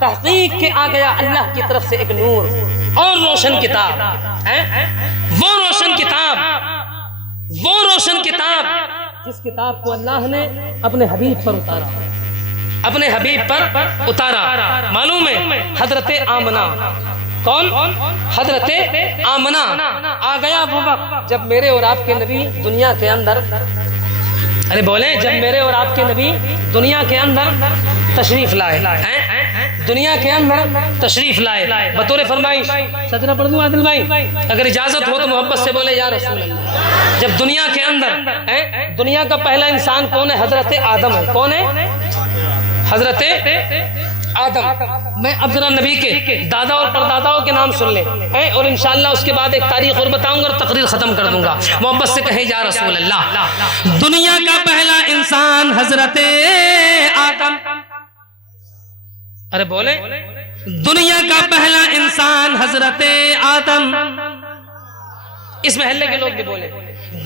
تحقیق کے آ گیا اللہ کی طرف سے ایک نور اور روشن کتاب، وہ روشن کتاب، وہ روشن کتاب جس کتاب کو اللہ نے اپنے حبیب پر اتارا، اپنے حبیب پر اتارا۔ معلوم ہے حضرت آمنہ، کون؟ حضرت آمنہ۔ آ گیا وہ وقت جب میرے اور آپ کے نبی دنیا کے اندر، ارے بولیں، جب میرے اور آپ کے نبی دنیا کے اندر تشریف لائے، دنیا کے اندر تشریف لائے بطور فرمائش۔ سجدہ پڑھ دوں عادل بھائی؟ اگر اجازت ہو تو محبت سے بولے یا رسول اللہ۔ جب دنیا کے اندر، دنیا کا پہلا انسان کون ہے؟ حضرت آدم ہے۔ کون ہے؟ حضرت آدم۔ میں اب ذرا نبی کے دادا اور پرداداؤں کے نام سن لیں، اور انشاءاللہ اس کے بعد ایک تاریخ اور بتاؤں گا اور تقریر ختم کر دوں گا۔ محبت سے کہیں یا رسول اللہ۔ دنیا کا پہلا انسان حضرت آدم، ارے بولے، دنیا کا پہلا انسان حضرت آدم۔ اس محلے کے لوگ بھی بولے،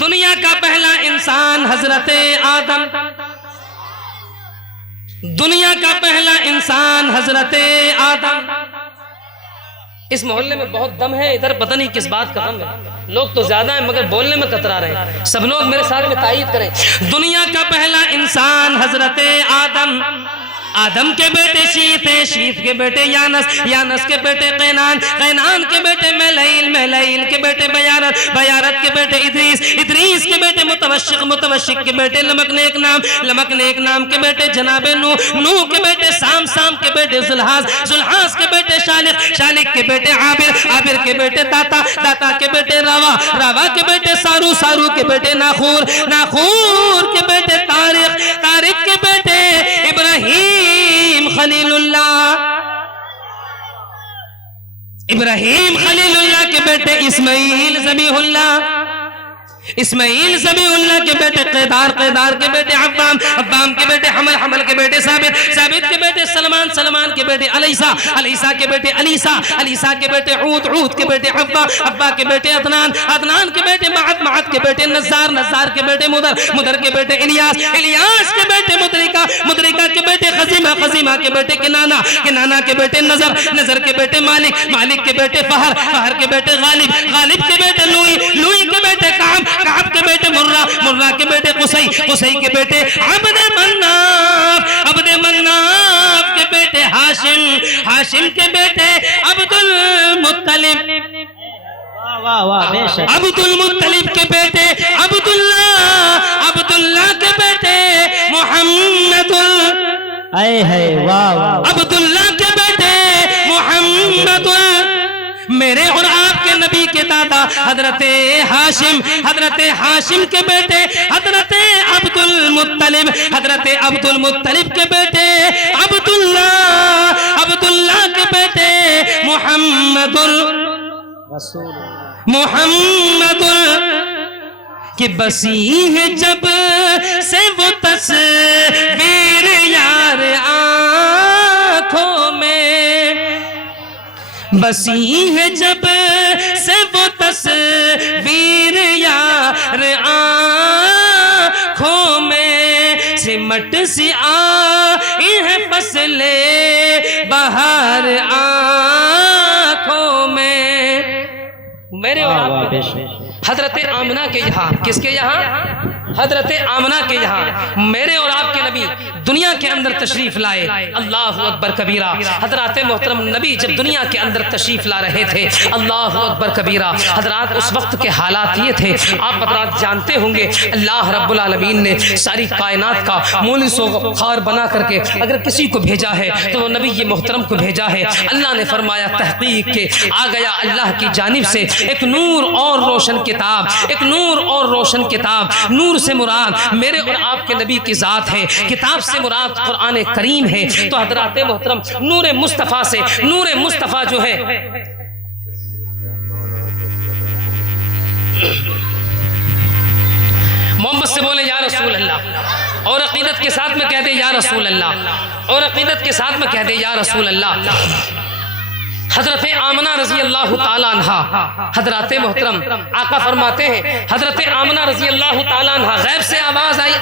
دنیا کا پہلا انسان حضرت آدم، دنیا کا پہلا انسان حضرت آدم۔ اس محلے میں بہت دم ہے، ادھر پتہ نہیں کس بات کا دم ہے، لوگ تو زیادہ ہیں مگر بولنے میں کترا رہے ہیں۔ سب لوگ میرے ساتھ میں تائید کریں، دنیا کا پہلا انسان حضرت آدم، آدم کے بیٹے شیت ہیں، شیت کے بیٹے یانس، یانس کے بیٹے قینان، قینان کے بیٹے مہلائیل، مہلائیل کے بیٹے بیارت، بیارت کے بیٹے ادریس، ادریس کے بیٹے متوشق، متوشق کے بیٹے لمک نیک نام، لمک نیک نام کے بیٹے جناب نوح، نوح کے بیٹے سام، سام کے بیٹے زلحاز، زلحاز کے بیٹے شالق، شالق کے بیٹے عابر، عابر کے بیٹے داتا، داتا کے بیٹے راوا، راوا کے بیٹے سارو، سارو کے بیٹے ناخور، ناخور کے بیٹے طارق، طارق کے بیٹے ابراہیم خلیل اللہ، ابراہیم خلیل اللہ کے بیٹے اسماعیل ذبیح اللہ، اسماعیل ذبیح اللہ کے بیٹے قیدار، قیدار کے بیٹے عبام، عبام کے بیٹے حمل، حمل کے بیٹے ثابت، ثابت کے بیٹے سلمان، سلمان کے بیٹے علیسا، علیسا کے بیٹے علیسا، علیسا کے بیٹے عود، عود کے بیٹے عبا، عبا کے بیٹے عدنان، عدنان کے بیٹے معد، معد کے بیٹے نزار، نزار کے بیٹے مدر، مدر کے بیٹے الیاس، الیاس کے بیٹے مدرکہ، مدرکہ کے بیٹے خزیمہ، خزیمہ کے بیٹے کنانا، کنانا کے بیٹے نظر، نظر کے بیٹے مالک، مالک کے بیٹے فہر، فہر کے بیٹے غالب، غالب کے بیٹے لوئی، لوئی کے بیٹے کعب، کعب کے بیٹے مرہ، مرہ کے بیٹے قصی، قصی کے بیٹے عبد مناف، عبد مناف کے بیٹے ہاشم، ہاشم کے بیٹے عبد المطلب، واہ واہ بے شک عبد المطلب کے بیٹے عبداللہ کے بیٹے محمد اے ہے واہ واہ عبداللہ کے بیٹے محمد میرے اور آپ کے نبی کے دادا حضرت ہاشم کے بیٹے حضرت عبد المطلب کے بیٹے عبداللہ کے بیٹے محمد کہ بسی ہے جب سے وہ تصویر یار آنکھوں میں بسی ہے جب سے وہ تصویر یار آنکھوں میں سمٹ سی آئی ہے فصل بہار آنکھوں میں میرے اور آپ کے حضرت آمنہ کے یہاں کس کے یہاں حضرت آمنہ کے یہاں میرے اور آپ کے نبی دنیا کے اندر تشریف لائے اللہ اکبر کبیرہ حضرات محترم نبی جب دنیا کے اندر تشریف لا رہے تھے اللہ اکبر کبیرہ حضرات اس وقت کے حالات یہ تھے آپ حضرات جانتے ہوں گے اللہ رب العالمین نے ساری کائنات کا مولس و خار بنا کر کے اگر کسی کو بھیجا ہے تو وہ نبی محترم کو بھیجا ہے اللہ نے فرمایا تحقیق کے آ گیا اللہ کی جانب سے ایک نور اور روشن کتاب نور سے مراد میرے اور آپ کے نبی کی ذات ہے کتاب سے مراد قرآن کریم ہے تو حضرات محترم نور مصطفیٰ جو ہے محمد سے بولے یا رسول اللہ اور عقیدت کے ساتھ میں کہہ دے یا رسول اللہ حضرت آمنہ رضی اللہ تعالیٰ عنہ حضرات محترم آقا فرماتے ہیں حضرت آمنہ رضی اللہ تعالیٰ عنہ غیب سے آواز آئی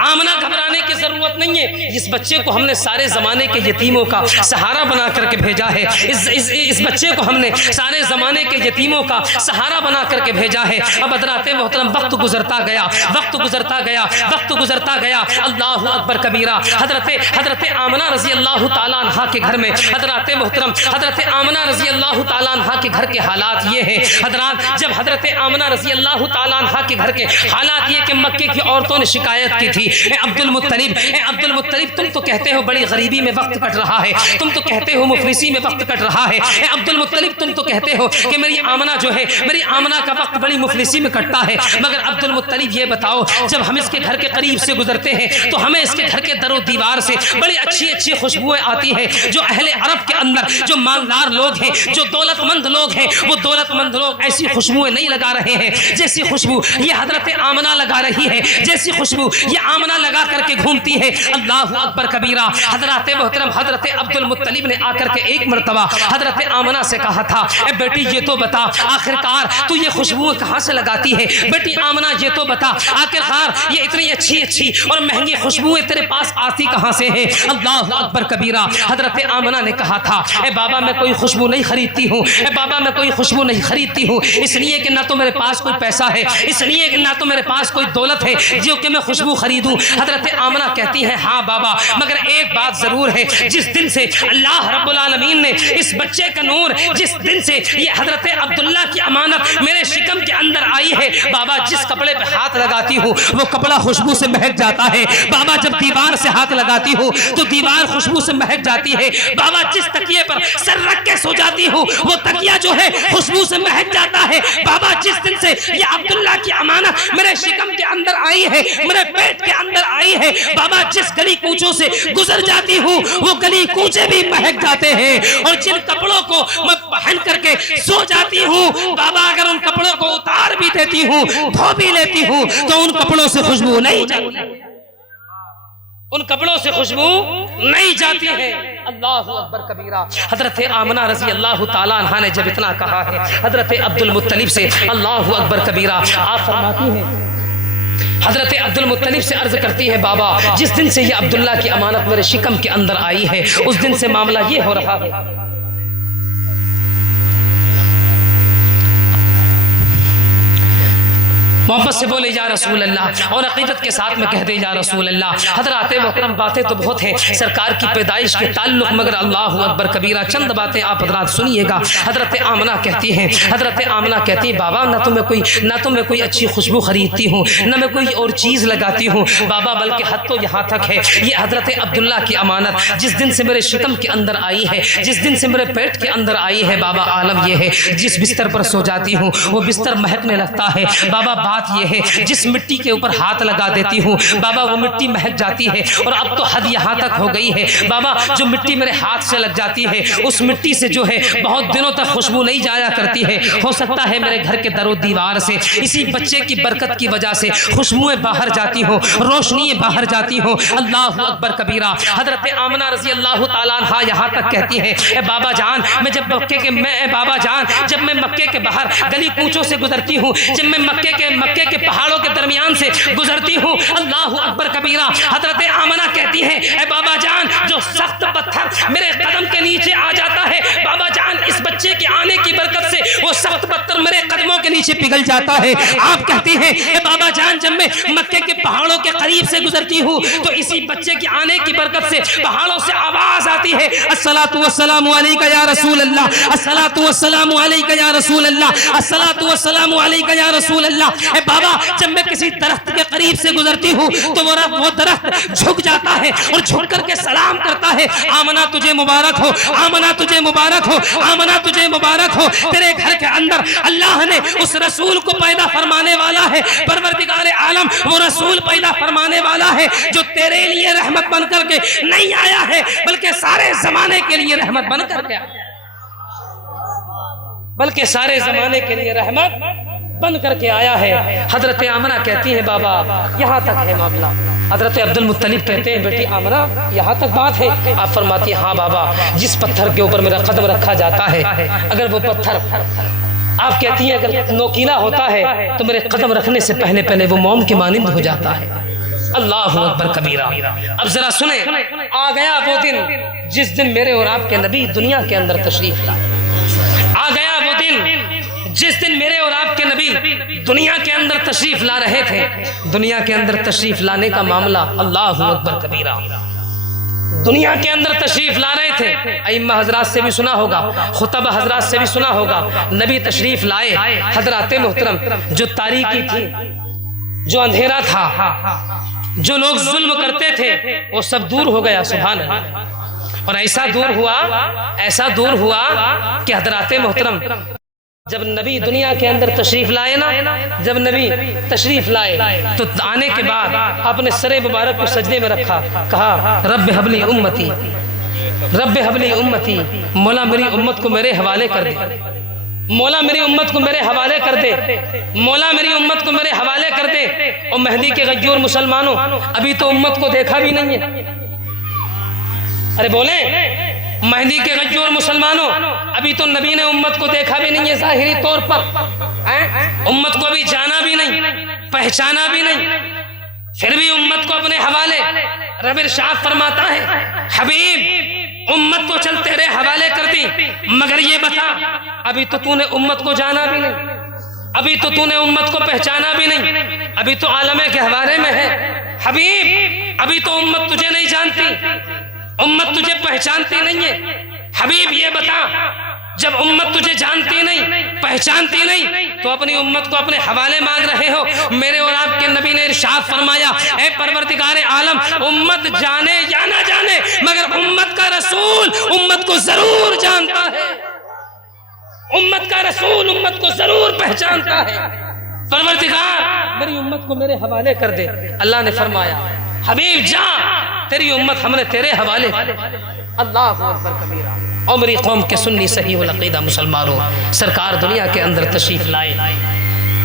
آمنہ گھبرانے کی ضرورت نہیں ہے اس بچے کو ہم نے سارے زمانے کے یتیموں کا سہارا بنا کر کے بھیجا ہے اس بچے کو ہم نے سارے زمانے کے یتیموں کا سہارا بنا کر کے بھیجا ہے اب حضرات محترم وقت گزرتا گیا اللہ اکبر کبیرہ حضرت آمنہ رضی اللہ تعالیٰ عنہ کے گھر میں حضرات محترم حضرت آمنہ رضی اللہ تعالیٰ عنہ کے گھر کے حالات یہ ہیں حضرات جب حضرت آمنہ رضی اللہ تعالیٰ عنہ کے گھر کے حالات یہ کہ مکے کی عورتوں نے شکایت کی تھی اے عبد المطلب تم تو کہتے ہو بڑی غریبی میں وقت کٹ رہا ہے تم تو کہتے ہو مفلسی میں وقت کٹ رہا ہے اے عبد المطلب تم تو کہتے ہو کہ میری آمنہ جو ہے میری آمنہ کا وقت بڑی مفلسی میں کٹتا ہے مگر عبد المطلب یہ بتاؤ جب ہم اس کے گھر کے قریب سے گزرتے ہیں تو ہمیں اس کے گھر کے در و دیوار سے بڑی اچھی خوشبوئیں آتی ہیں جو اہل عرب کے اندر جو مالدار لوگ ہیں جو دولت مند لوگ ہیں وہ دولت مند لوگ ایسی خوشبوئیں نہیں لگا رہے ہیں جیسی خوشبو یہ حضرت آمنہ لگا رہی ہے جیسی خوشبو یہ آمنہ لگا کر کے گھومتی ہے اللہ اکبر کبیرہ حضرات محترم حضرت عبد المطلب نے آ کر کے ایک مرتبہ حضرت آمنہ سے کہا تھا اے بیٹی یہ تو بتا آخرکار تو یہ خوشبوئیں کہاں سے لگاتی ہے بیٹی آمنہ یہ تو بتا آخرکار یہ اتنی اچھی اور مہنگی خوشبوئیں تیرے پاس آتی کہاں سے ہیں اللہ اکبر کبیرہ حضرت آمنہ نے کہا تھا اے بابا میں کوئی خوشبو نہیں خریدتی ہوں اس لیے کہ نہ تو میرے پاس کوئی پیسہ ہے اس لیے کہ نہ تو میرے پاس کوئی دولت ہے جو کہ میں خوشبو خریدوں حضرت آمنہ کہتی ہے ہاں بابا مگر ایک بات ضرور ہے جس دن سے اللہ رب العالمین نے اس بچے کا نور جس دن سے یہ حضرت عبداللہ کی امانت میرے شکم کے اندر آئی ہے بابا جس کپڑے پہ ہاتھ لگاتی ہوں وہ کپڑا خوشبو سے مہک جاتا ہے بابا جب دیوار سے ہاتھ لگاتی ہوں تو دیوار خوشبو سے مہک جاتی ہے بابا جس تکیے پر سر رکھ کے سو جاتی ہوں وہ تکیہ جو ہے خوشبو سے مہک جاتا ہے بابا جس دن سے یہ عبداللہ کی امانت میرے شکم کے اندر آئی ہے میرے پیٹ کے اندر آئی ہے بابا جس گلی کوچوں سے گزر جاتی ہوں وہ گلی کوچے بھی مہک جاتے ہیں اور جن کپڑوں کو میں پہن کر کے سو جاتی ہوں بابا اگر ان کپڑوں کو اتار بھی دیتی ہوں دھو بھی لیتی ہوں تو ان کپڑوں سے خوشبو نہیں جاتی ہے اللہ اکبر کبیرہ حضرت آمنہ رضی اللہ تعالیٰ عنہ نے جب اتنا کہا ہے حضرت عبد المطلب سے اللہ اکبر کبیرہ آپ فرماتی ہیں حضرت عبد المطلب سے عرض کرتی ہے بابا جس دن سے یہ عبداللہ کی امانت میرے شکم کے اندر آئی ہے اس دن سے معاملہ یہ ہو رہا ہے محبت سے بولے یا رسول اللہ اور عقیدت کے ساتھ میں کہہ دے یا رسول اللہ۔ حضرات محترم باتیں تو بہت ہیں سرکار کی پیدائش کے تعلق، مگر اللہ اکبر کبیرہ چند باتیں آپ حضرات سنیے گا۔ حضرت آمنہ کہتی ہیں، حضرت آمنہ کہتی ہیں بابا نہ تو میں کوئی اچھی خوشبو خریدتی ہوں، نہ میں کوئی اور چیز لگاتی ہوں بابا، بلکہ حد تو یہاں تک ہے یہ حضرت عبداللہ کی امانت جس دن سے میرے شکم کے اندر آئی ہے، جس دن سے میرے پیٹ کے اندر آئی ہے بابا، عالم یہ ہے جس بستر پر سو جاتی ہوں وہ بستر مہکنے لگتا ہے بابا، بات یہ ہے جس مٹی کے اوپر ہاتھ لگا دیتی ہوں بابا وہ مٹی مہک جاتی ہے، اور اب تو حد یہاں تک ہو گئی ہے بابا، جو مٹی میرے ہاتھ سے لگ جاتی ہے اس مٹی سے جو ہے بہت دنوں تک خوشبو نہیں جایا کرتی ہے، ہو سکتا ہے میرے گھر کے در و دیوار سے اسی بچے کی برکت کی وجہ سے خوشبوئیں باہر جاتی ہوں، روشنییں باہر جاتی ہوں، اللہ اکبر کبیرہ۔ حضرت آمنہ رضی اللہ تعالیٰ عنہ یہاں تک کہتی ہے اے بابا جان جب میں مکے کے باہر گلی کوچوں سے گزرتی ہوں، جب میں مکے کے پہاڑوں کے درمیان سے گزرتی ہوں، اللہ اکبر کبیرہ، حضرت آمنہ کہتی ہے اے بابا جان جو سخت پتھر میرے قدم کے نیچے آ جاتا ہے بابا جان اس بچے کے آنے کی برکت سے وہ سخت پتھر میرے قدموں کے نیچے پگھل جاتا ہے۔ آپ کہتی ہیں اے بابا جان جب میں مکے کے پہاڑوں کے قریب سے گزرتی ہوں تو اسی بچے کے آنے کی برکت سے پہاڑوں سے آواز آتی ہے الصلاۃ والسلام علیک یا رسول اللہ، الصلاۃ والسلام علیک یا رسول اللہ، الصلاۃ والسلام علیک یا رسول اللہ۔ اے بابا جب میں کسی درخت کے قریب سے گزرتی ہوں تو وہ درخت جھک جاتا ہے اور جھک کر کے سلام کرتا ہے آمنہ تجھے مبارک ہو، آمنہ تجھے مبارک ہو، آمنہ تجھے مبارک ہو، تیرے گھر کے اندر اللہ نے اس رسول کو پیدا فرمانے والا ہے، پروردگار عالم وہ رسول پیدا فرمانے والا ہے جو تیرے لیے رحمت بن کر کے نہیں آیا ہے بلکہ سارے زمانے کے لیے رحمت بن کر کے آیا، بلکہ سارے زمانے کے لیے رحمت بن کر کے آیا ہے۔ حضرت آمنہ کہتی ہیں بابا یہاں تک ہے معاملہ۔ حضرت عبد المطلب کہتے ہیں بیٹی آمنہ یہاں تک بات ہے؟ آپ فرماتی ہیں ہاں بابا، جس پتھر کے اوپر میرا قدم رکھا جاتا ہے اگر وہ پتھر آپ کہتی ہیں اگر نوکیلا ہوتا ہے تو میرے قدم رکھنے سے پہلے وہ موم کے مانند ہو جاتا ہے۔ اللہ اکبر کبیرہ۔ اب ذرا سنیں، آ گیا وہ دن جس دن میرے اور آپ کے نبی دنیا کے اندر تشریف لائے، آ گیا وہ دن جس دن میرے اور آپ کے نبی دنیا کے اندر تشریف لا رہے تھے۔ دنیا کے اندر تشریف لانے کا معاملہ اللہ اکبر کبیرہ، دنیا کے اندر تشریف لا رہے تھے۔ ائمہ حضرات سے بھی سنا ہوگا، خطبہ حضرات سے بھی سنا ہوگا، نبی تشریف لائے۔ حضرات محترم جو تاریکی تھی، جو اندھیرا تھا، جو لوگ ظلم کرتے تھے وہ سب دور ہو گیا، سبحان اللہ۔ اور ایسا دور ہوا کہ حضرات محترم جب نبی دنیا کے اندر تشریف لائے نا، جب نبی تشریف لائے تو آنے کے بعد اپنے سر مبارک کو سجدے میں رکھا، کہا رب حبلی امتی، رب حبلی امتی، مولا میری امت کو میرے حوالے کر دے، مولا میری امت کو میرے حوالے کر دے، مولا میری امت کو میرے حوالے کر دے۔ اور مہدی کے غیور مسلمانوں ابھی تو امت کو دیکھا بھی نہیں ہے، ارے بولیں مہدی کے غیور مسلمانوں ابھی تو نبی نے امت کو دیکھا بھی نہیں ہے، ظاہری طور پر امت کو ابھی جانا بھی نہیں، پہچانا بھی نہیں، پھر بھی امت کو اپنے حوالے۔ رب ارشاد فرماتا ہے حبیب امت کو چل تیرے حوالے کر دی، مگر یہ بتا ابھی تو نے امت کو جانا بھی نہیں، ابھی تو نے امت کو پہچانا بھی نہیں، ابھی تو عالم گہوارے میں ہے حبیب، ابھی تو امت تجھے نہیں جانتی، امت تجھے پہچانتی نہیں ہے۔ حبیب یہ بتا جب امت تجھے جانتی نہیں، پہچانتی نہیں، تو اپنی امت کو اپنے حوالے مانگ رہے ہو۔ میرے اور آپ کے نبی نے ارشاد فرمایا اے پروردگار عالم امت جانے یا نہ جانے مگر امت کا رسول امت کو ضرور جانتا ہے، امت کا رسول امت کو ضرور پہچانتا ہے۔ پروردگار میری امت کو میرے حوالے کر دے۔ اللہ نے فرمایا حبیب جا تیری امت ہم نے تیرے حوالے کر۔ اللہ اکبر کبیرہ۔ اور میری قوم کے سنی صحیح العقیدہ مسلمانوں، سرکار دنیا کے اندر تشریف لائے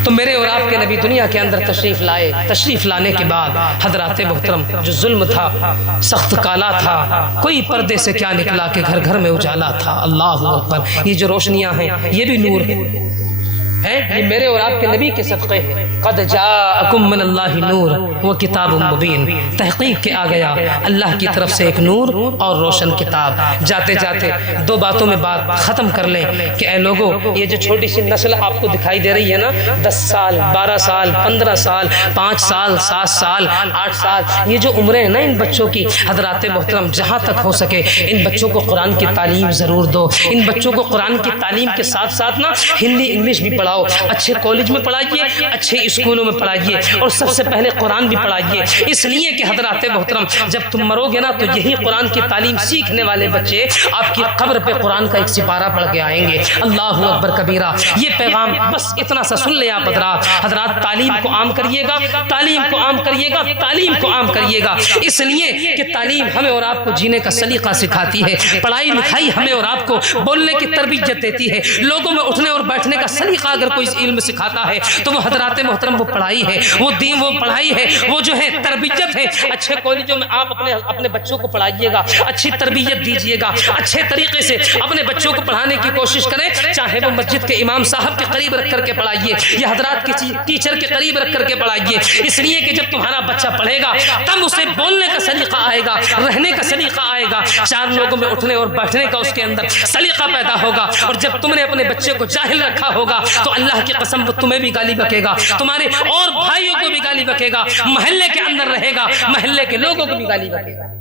تو میرے اور آپ کے نبی دنیا کے اندر تشریف لائے۔ تشریف لانے کے بعد حضرات محترم جو ظلم تھا، سخت کالا تھا، کوئی پردے سے کیا نکلا کہ گھر گھر میں اجالا تھا۔ اللہ اکبر۔ یہ جو روشنیاں ہیں یہ بھی نور ہے، یہ میرے اور آپ کے نبی کے صدقے ہیں۔ قد جاءکم من اللہ نور و کتاب مبین، تحقیق کے آ گیا اللہ کی طرف سے ایک نور اور روشن کتاب۔ جاتے جاتے دو باتوں میں بات ختم کر لیں کہ اے لوگوں، یہ جو چھوٹی سی نسل آپ کو دکھائی دے رہی ہے نا، 10 سال 12 سال 15 سال 5 سال 7 سال 8 سال، یہ جو عمریں ہیں نا ان بچوں کی، حضرات محترم جہاں تک ہو سکے ان بچوں کو قرآن کی تعلیم ضرور دو۔ ان بچوں کو قرآن کی تعلیم کے ساتھ ساتھ نا ہندی انگلش بھی پڑھاؤ، اچھے کالج میں پڑھائیے، اچھے اسکولوں میں پڑھائیے، اور سب سے پہلے قرآن بھی پڑھائیے، اس لیے کہ حضرات محترم جب تم مرو گے نا تو یہی قرآن کی تعلیم سیکھنے والے بچے آپ کی قبر پہ قرآن کا ایک سپارہ پڑھ کے آئیں گے۔ اللہ اکبر کبیرہ۔ یہ پیغام بس اتنا سا سن لے آپ حضرات، تعلیم کو عام کریے گا، تعلیم کو عام کریے گا، تعلیم کو عام کریے گا، اس لیے کہ تعلیم ہمیں اور آپ کو جینے کا سلیقہ سکھاتی ہے، پڑھائی لکھائی ہمیں اور آپ کو بولنے کی تربیت دیتی ہے، لوگوں میں اٹھنے اور بیٹھنے کا سلیقہ اگر کوئی علم سکھاتا ہے تو وہ حضرات محترم وہ پڑھائی ہے، وہ دین، وہ پڑھائی ہے، وہ جو ہے تربیت ہے۔ اچھے کالجوں میں آپ اپنے بچوں کو پڑھائیے گا، اچھی تربیت دیجیے گا، اچھے طریقے سے اپنے بچوں کو پڑھانے کی کوشش کریں، چاہے وہ مسجد کے امام صاحب کے قریب رکھ کر کے پڑھائیے یا حضرات کسی ٹیچر کے قریب رکھ کر کے پڑھائیے، اس لیے کہ جب تمہارا بچہ پڑھے گا تب اسے بولنے کا سلیقہ آئے گا، رہنے کا سلیقہ آئے گا، چار لوگوں میں اٹھنے اور بیٹھنے کا اس کے اندر سلیقہ پیدا ہوگا۔ اور جب تم نے اپنے بچے کو جاہل رکھا ہوگا تو اللہ کی قسم وہ تمہیں بھی گالی بکے گا، تمہارے اور بھائیوں کو بھی گالی بکے گا، محلے کے اندر رہے گا، محلے کے لوگوں کو بھی گالی بکے گا۔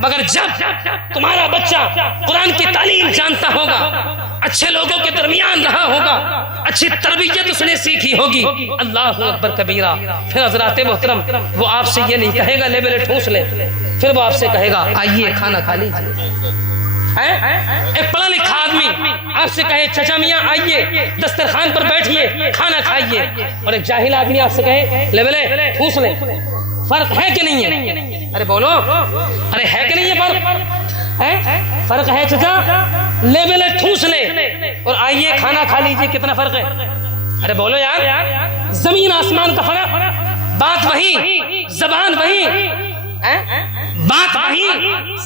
مگر جب تمہارا بچہ قرآن کی تعلیم جانتا ہوگا، اچھے لوگوں کے درمیان رہا ہوگا، اچھی تربیت اس نے سیکھی ہوگی، اللہ اکبر کبیرہ، پھر حضرات محترم وہ آپ سے یہ نہیں کہے گا لے بلے ٹھوس لے، پھر وہ آپ سے کہے گا آئیے کھانا کھا لیجیے۔ ایک پڑھا لکھا آدمی آپ سے کہے چچا میاں آئیے دسترخوان پر بیٹھیے کھانا کھائیے، اور ایک جاہل آدمی آپ سے کہے لے بلے ٹھوس لے، فرق ہے کہ نہیں ہے؟ ارے بولو، ارے ہے کہ نہیں ہے فرق؟ فرق ہے چچا، لے بلے ٹھوس لے اور آئیے کھانا کھا لیجیے، کتنا فرق ہے؟ ارے بولو یار، زمین آسمان کا فرق، بات وہی، زبان وہی، بات وہی،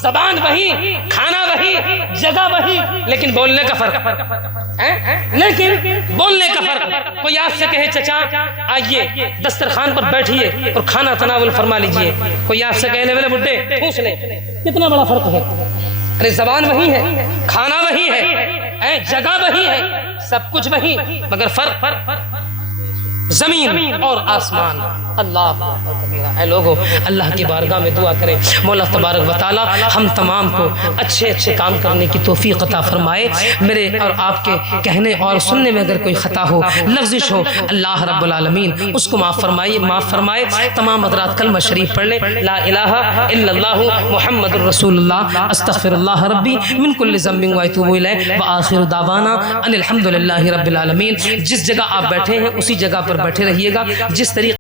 زبان وہی، کھانا وہی، جگہ وہی، لیکن بولنے کا فرق، لیکن بولنے کا فرق۔ کوئی آپ سے کہے چچا آئیے دسترخوان پر بیٹھیے اور کھانا تناول فرما لیجئے، کوئی آپ سے کہے لے بڈھے ٹھوس لے، کتنا بڑا فرق ہے؟ ارے زبان وہی ہے، کھانا وہی ہے، جگہ وہی ہے، سب کچھ وہی، مگر فرق زمین اور آسمان۔ اللہ اے لوگوں، اللہ کی بارگاہ میں دعا کریں مولا تبارک و تعالی ہم تمام کو اچھے اچھے کام کرنے کی توفیق عطا فرمائے۔ میرے اور آپ کے کہنے اور سننے میں اگر کوئی خطا ہو، لغزش ہو، اللہ رب العالمین اس کو معاف فرمائے۔ تمام حضرات کلمہ شریف پڑھ لیں، لا الہ الا اللہ محمد الرسول اللہ، استغفر اللہ ربی من کل ذنب واتوب الیہ، وآخر دعوانا ان الحمد للہ رب العالمین۔ جس جگہ آپ بیٹھے ہیں اسی جگہ پر بیٹھے رہیے گا، جس طریقے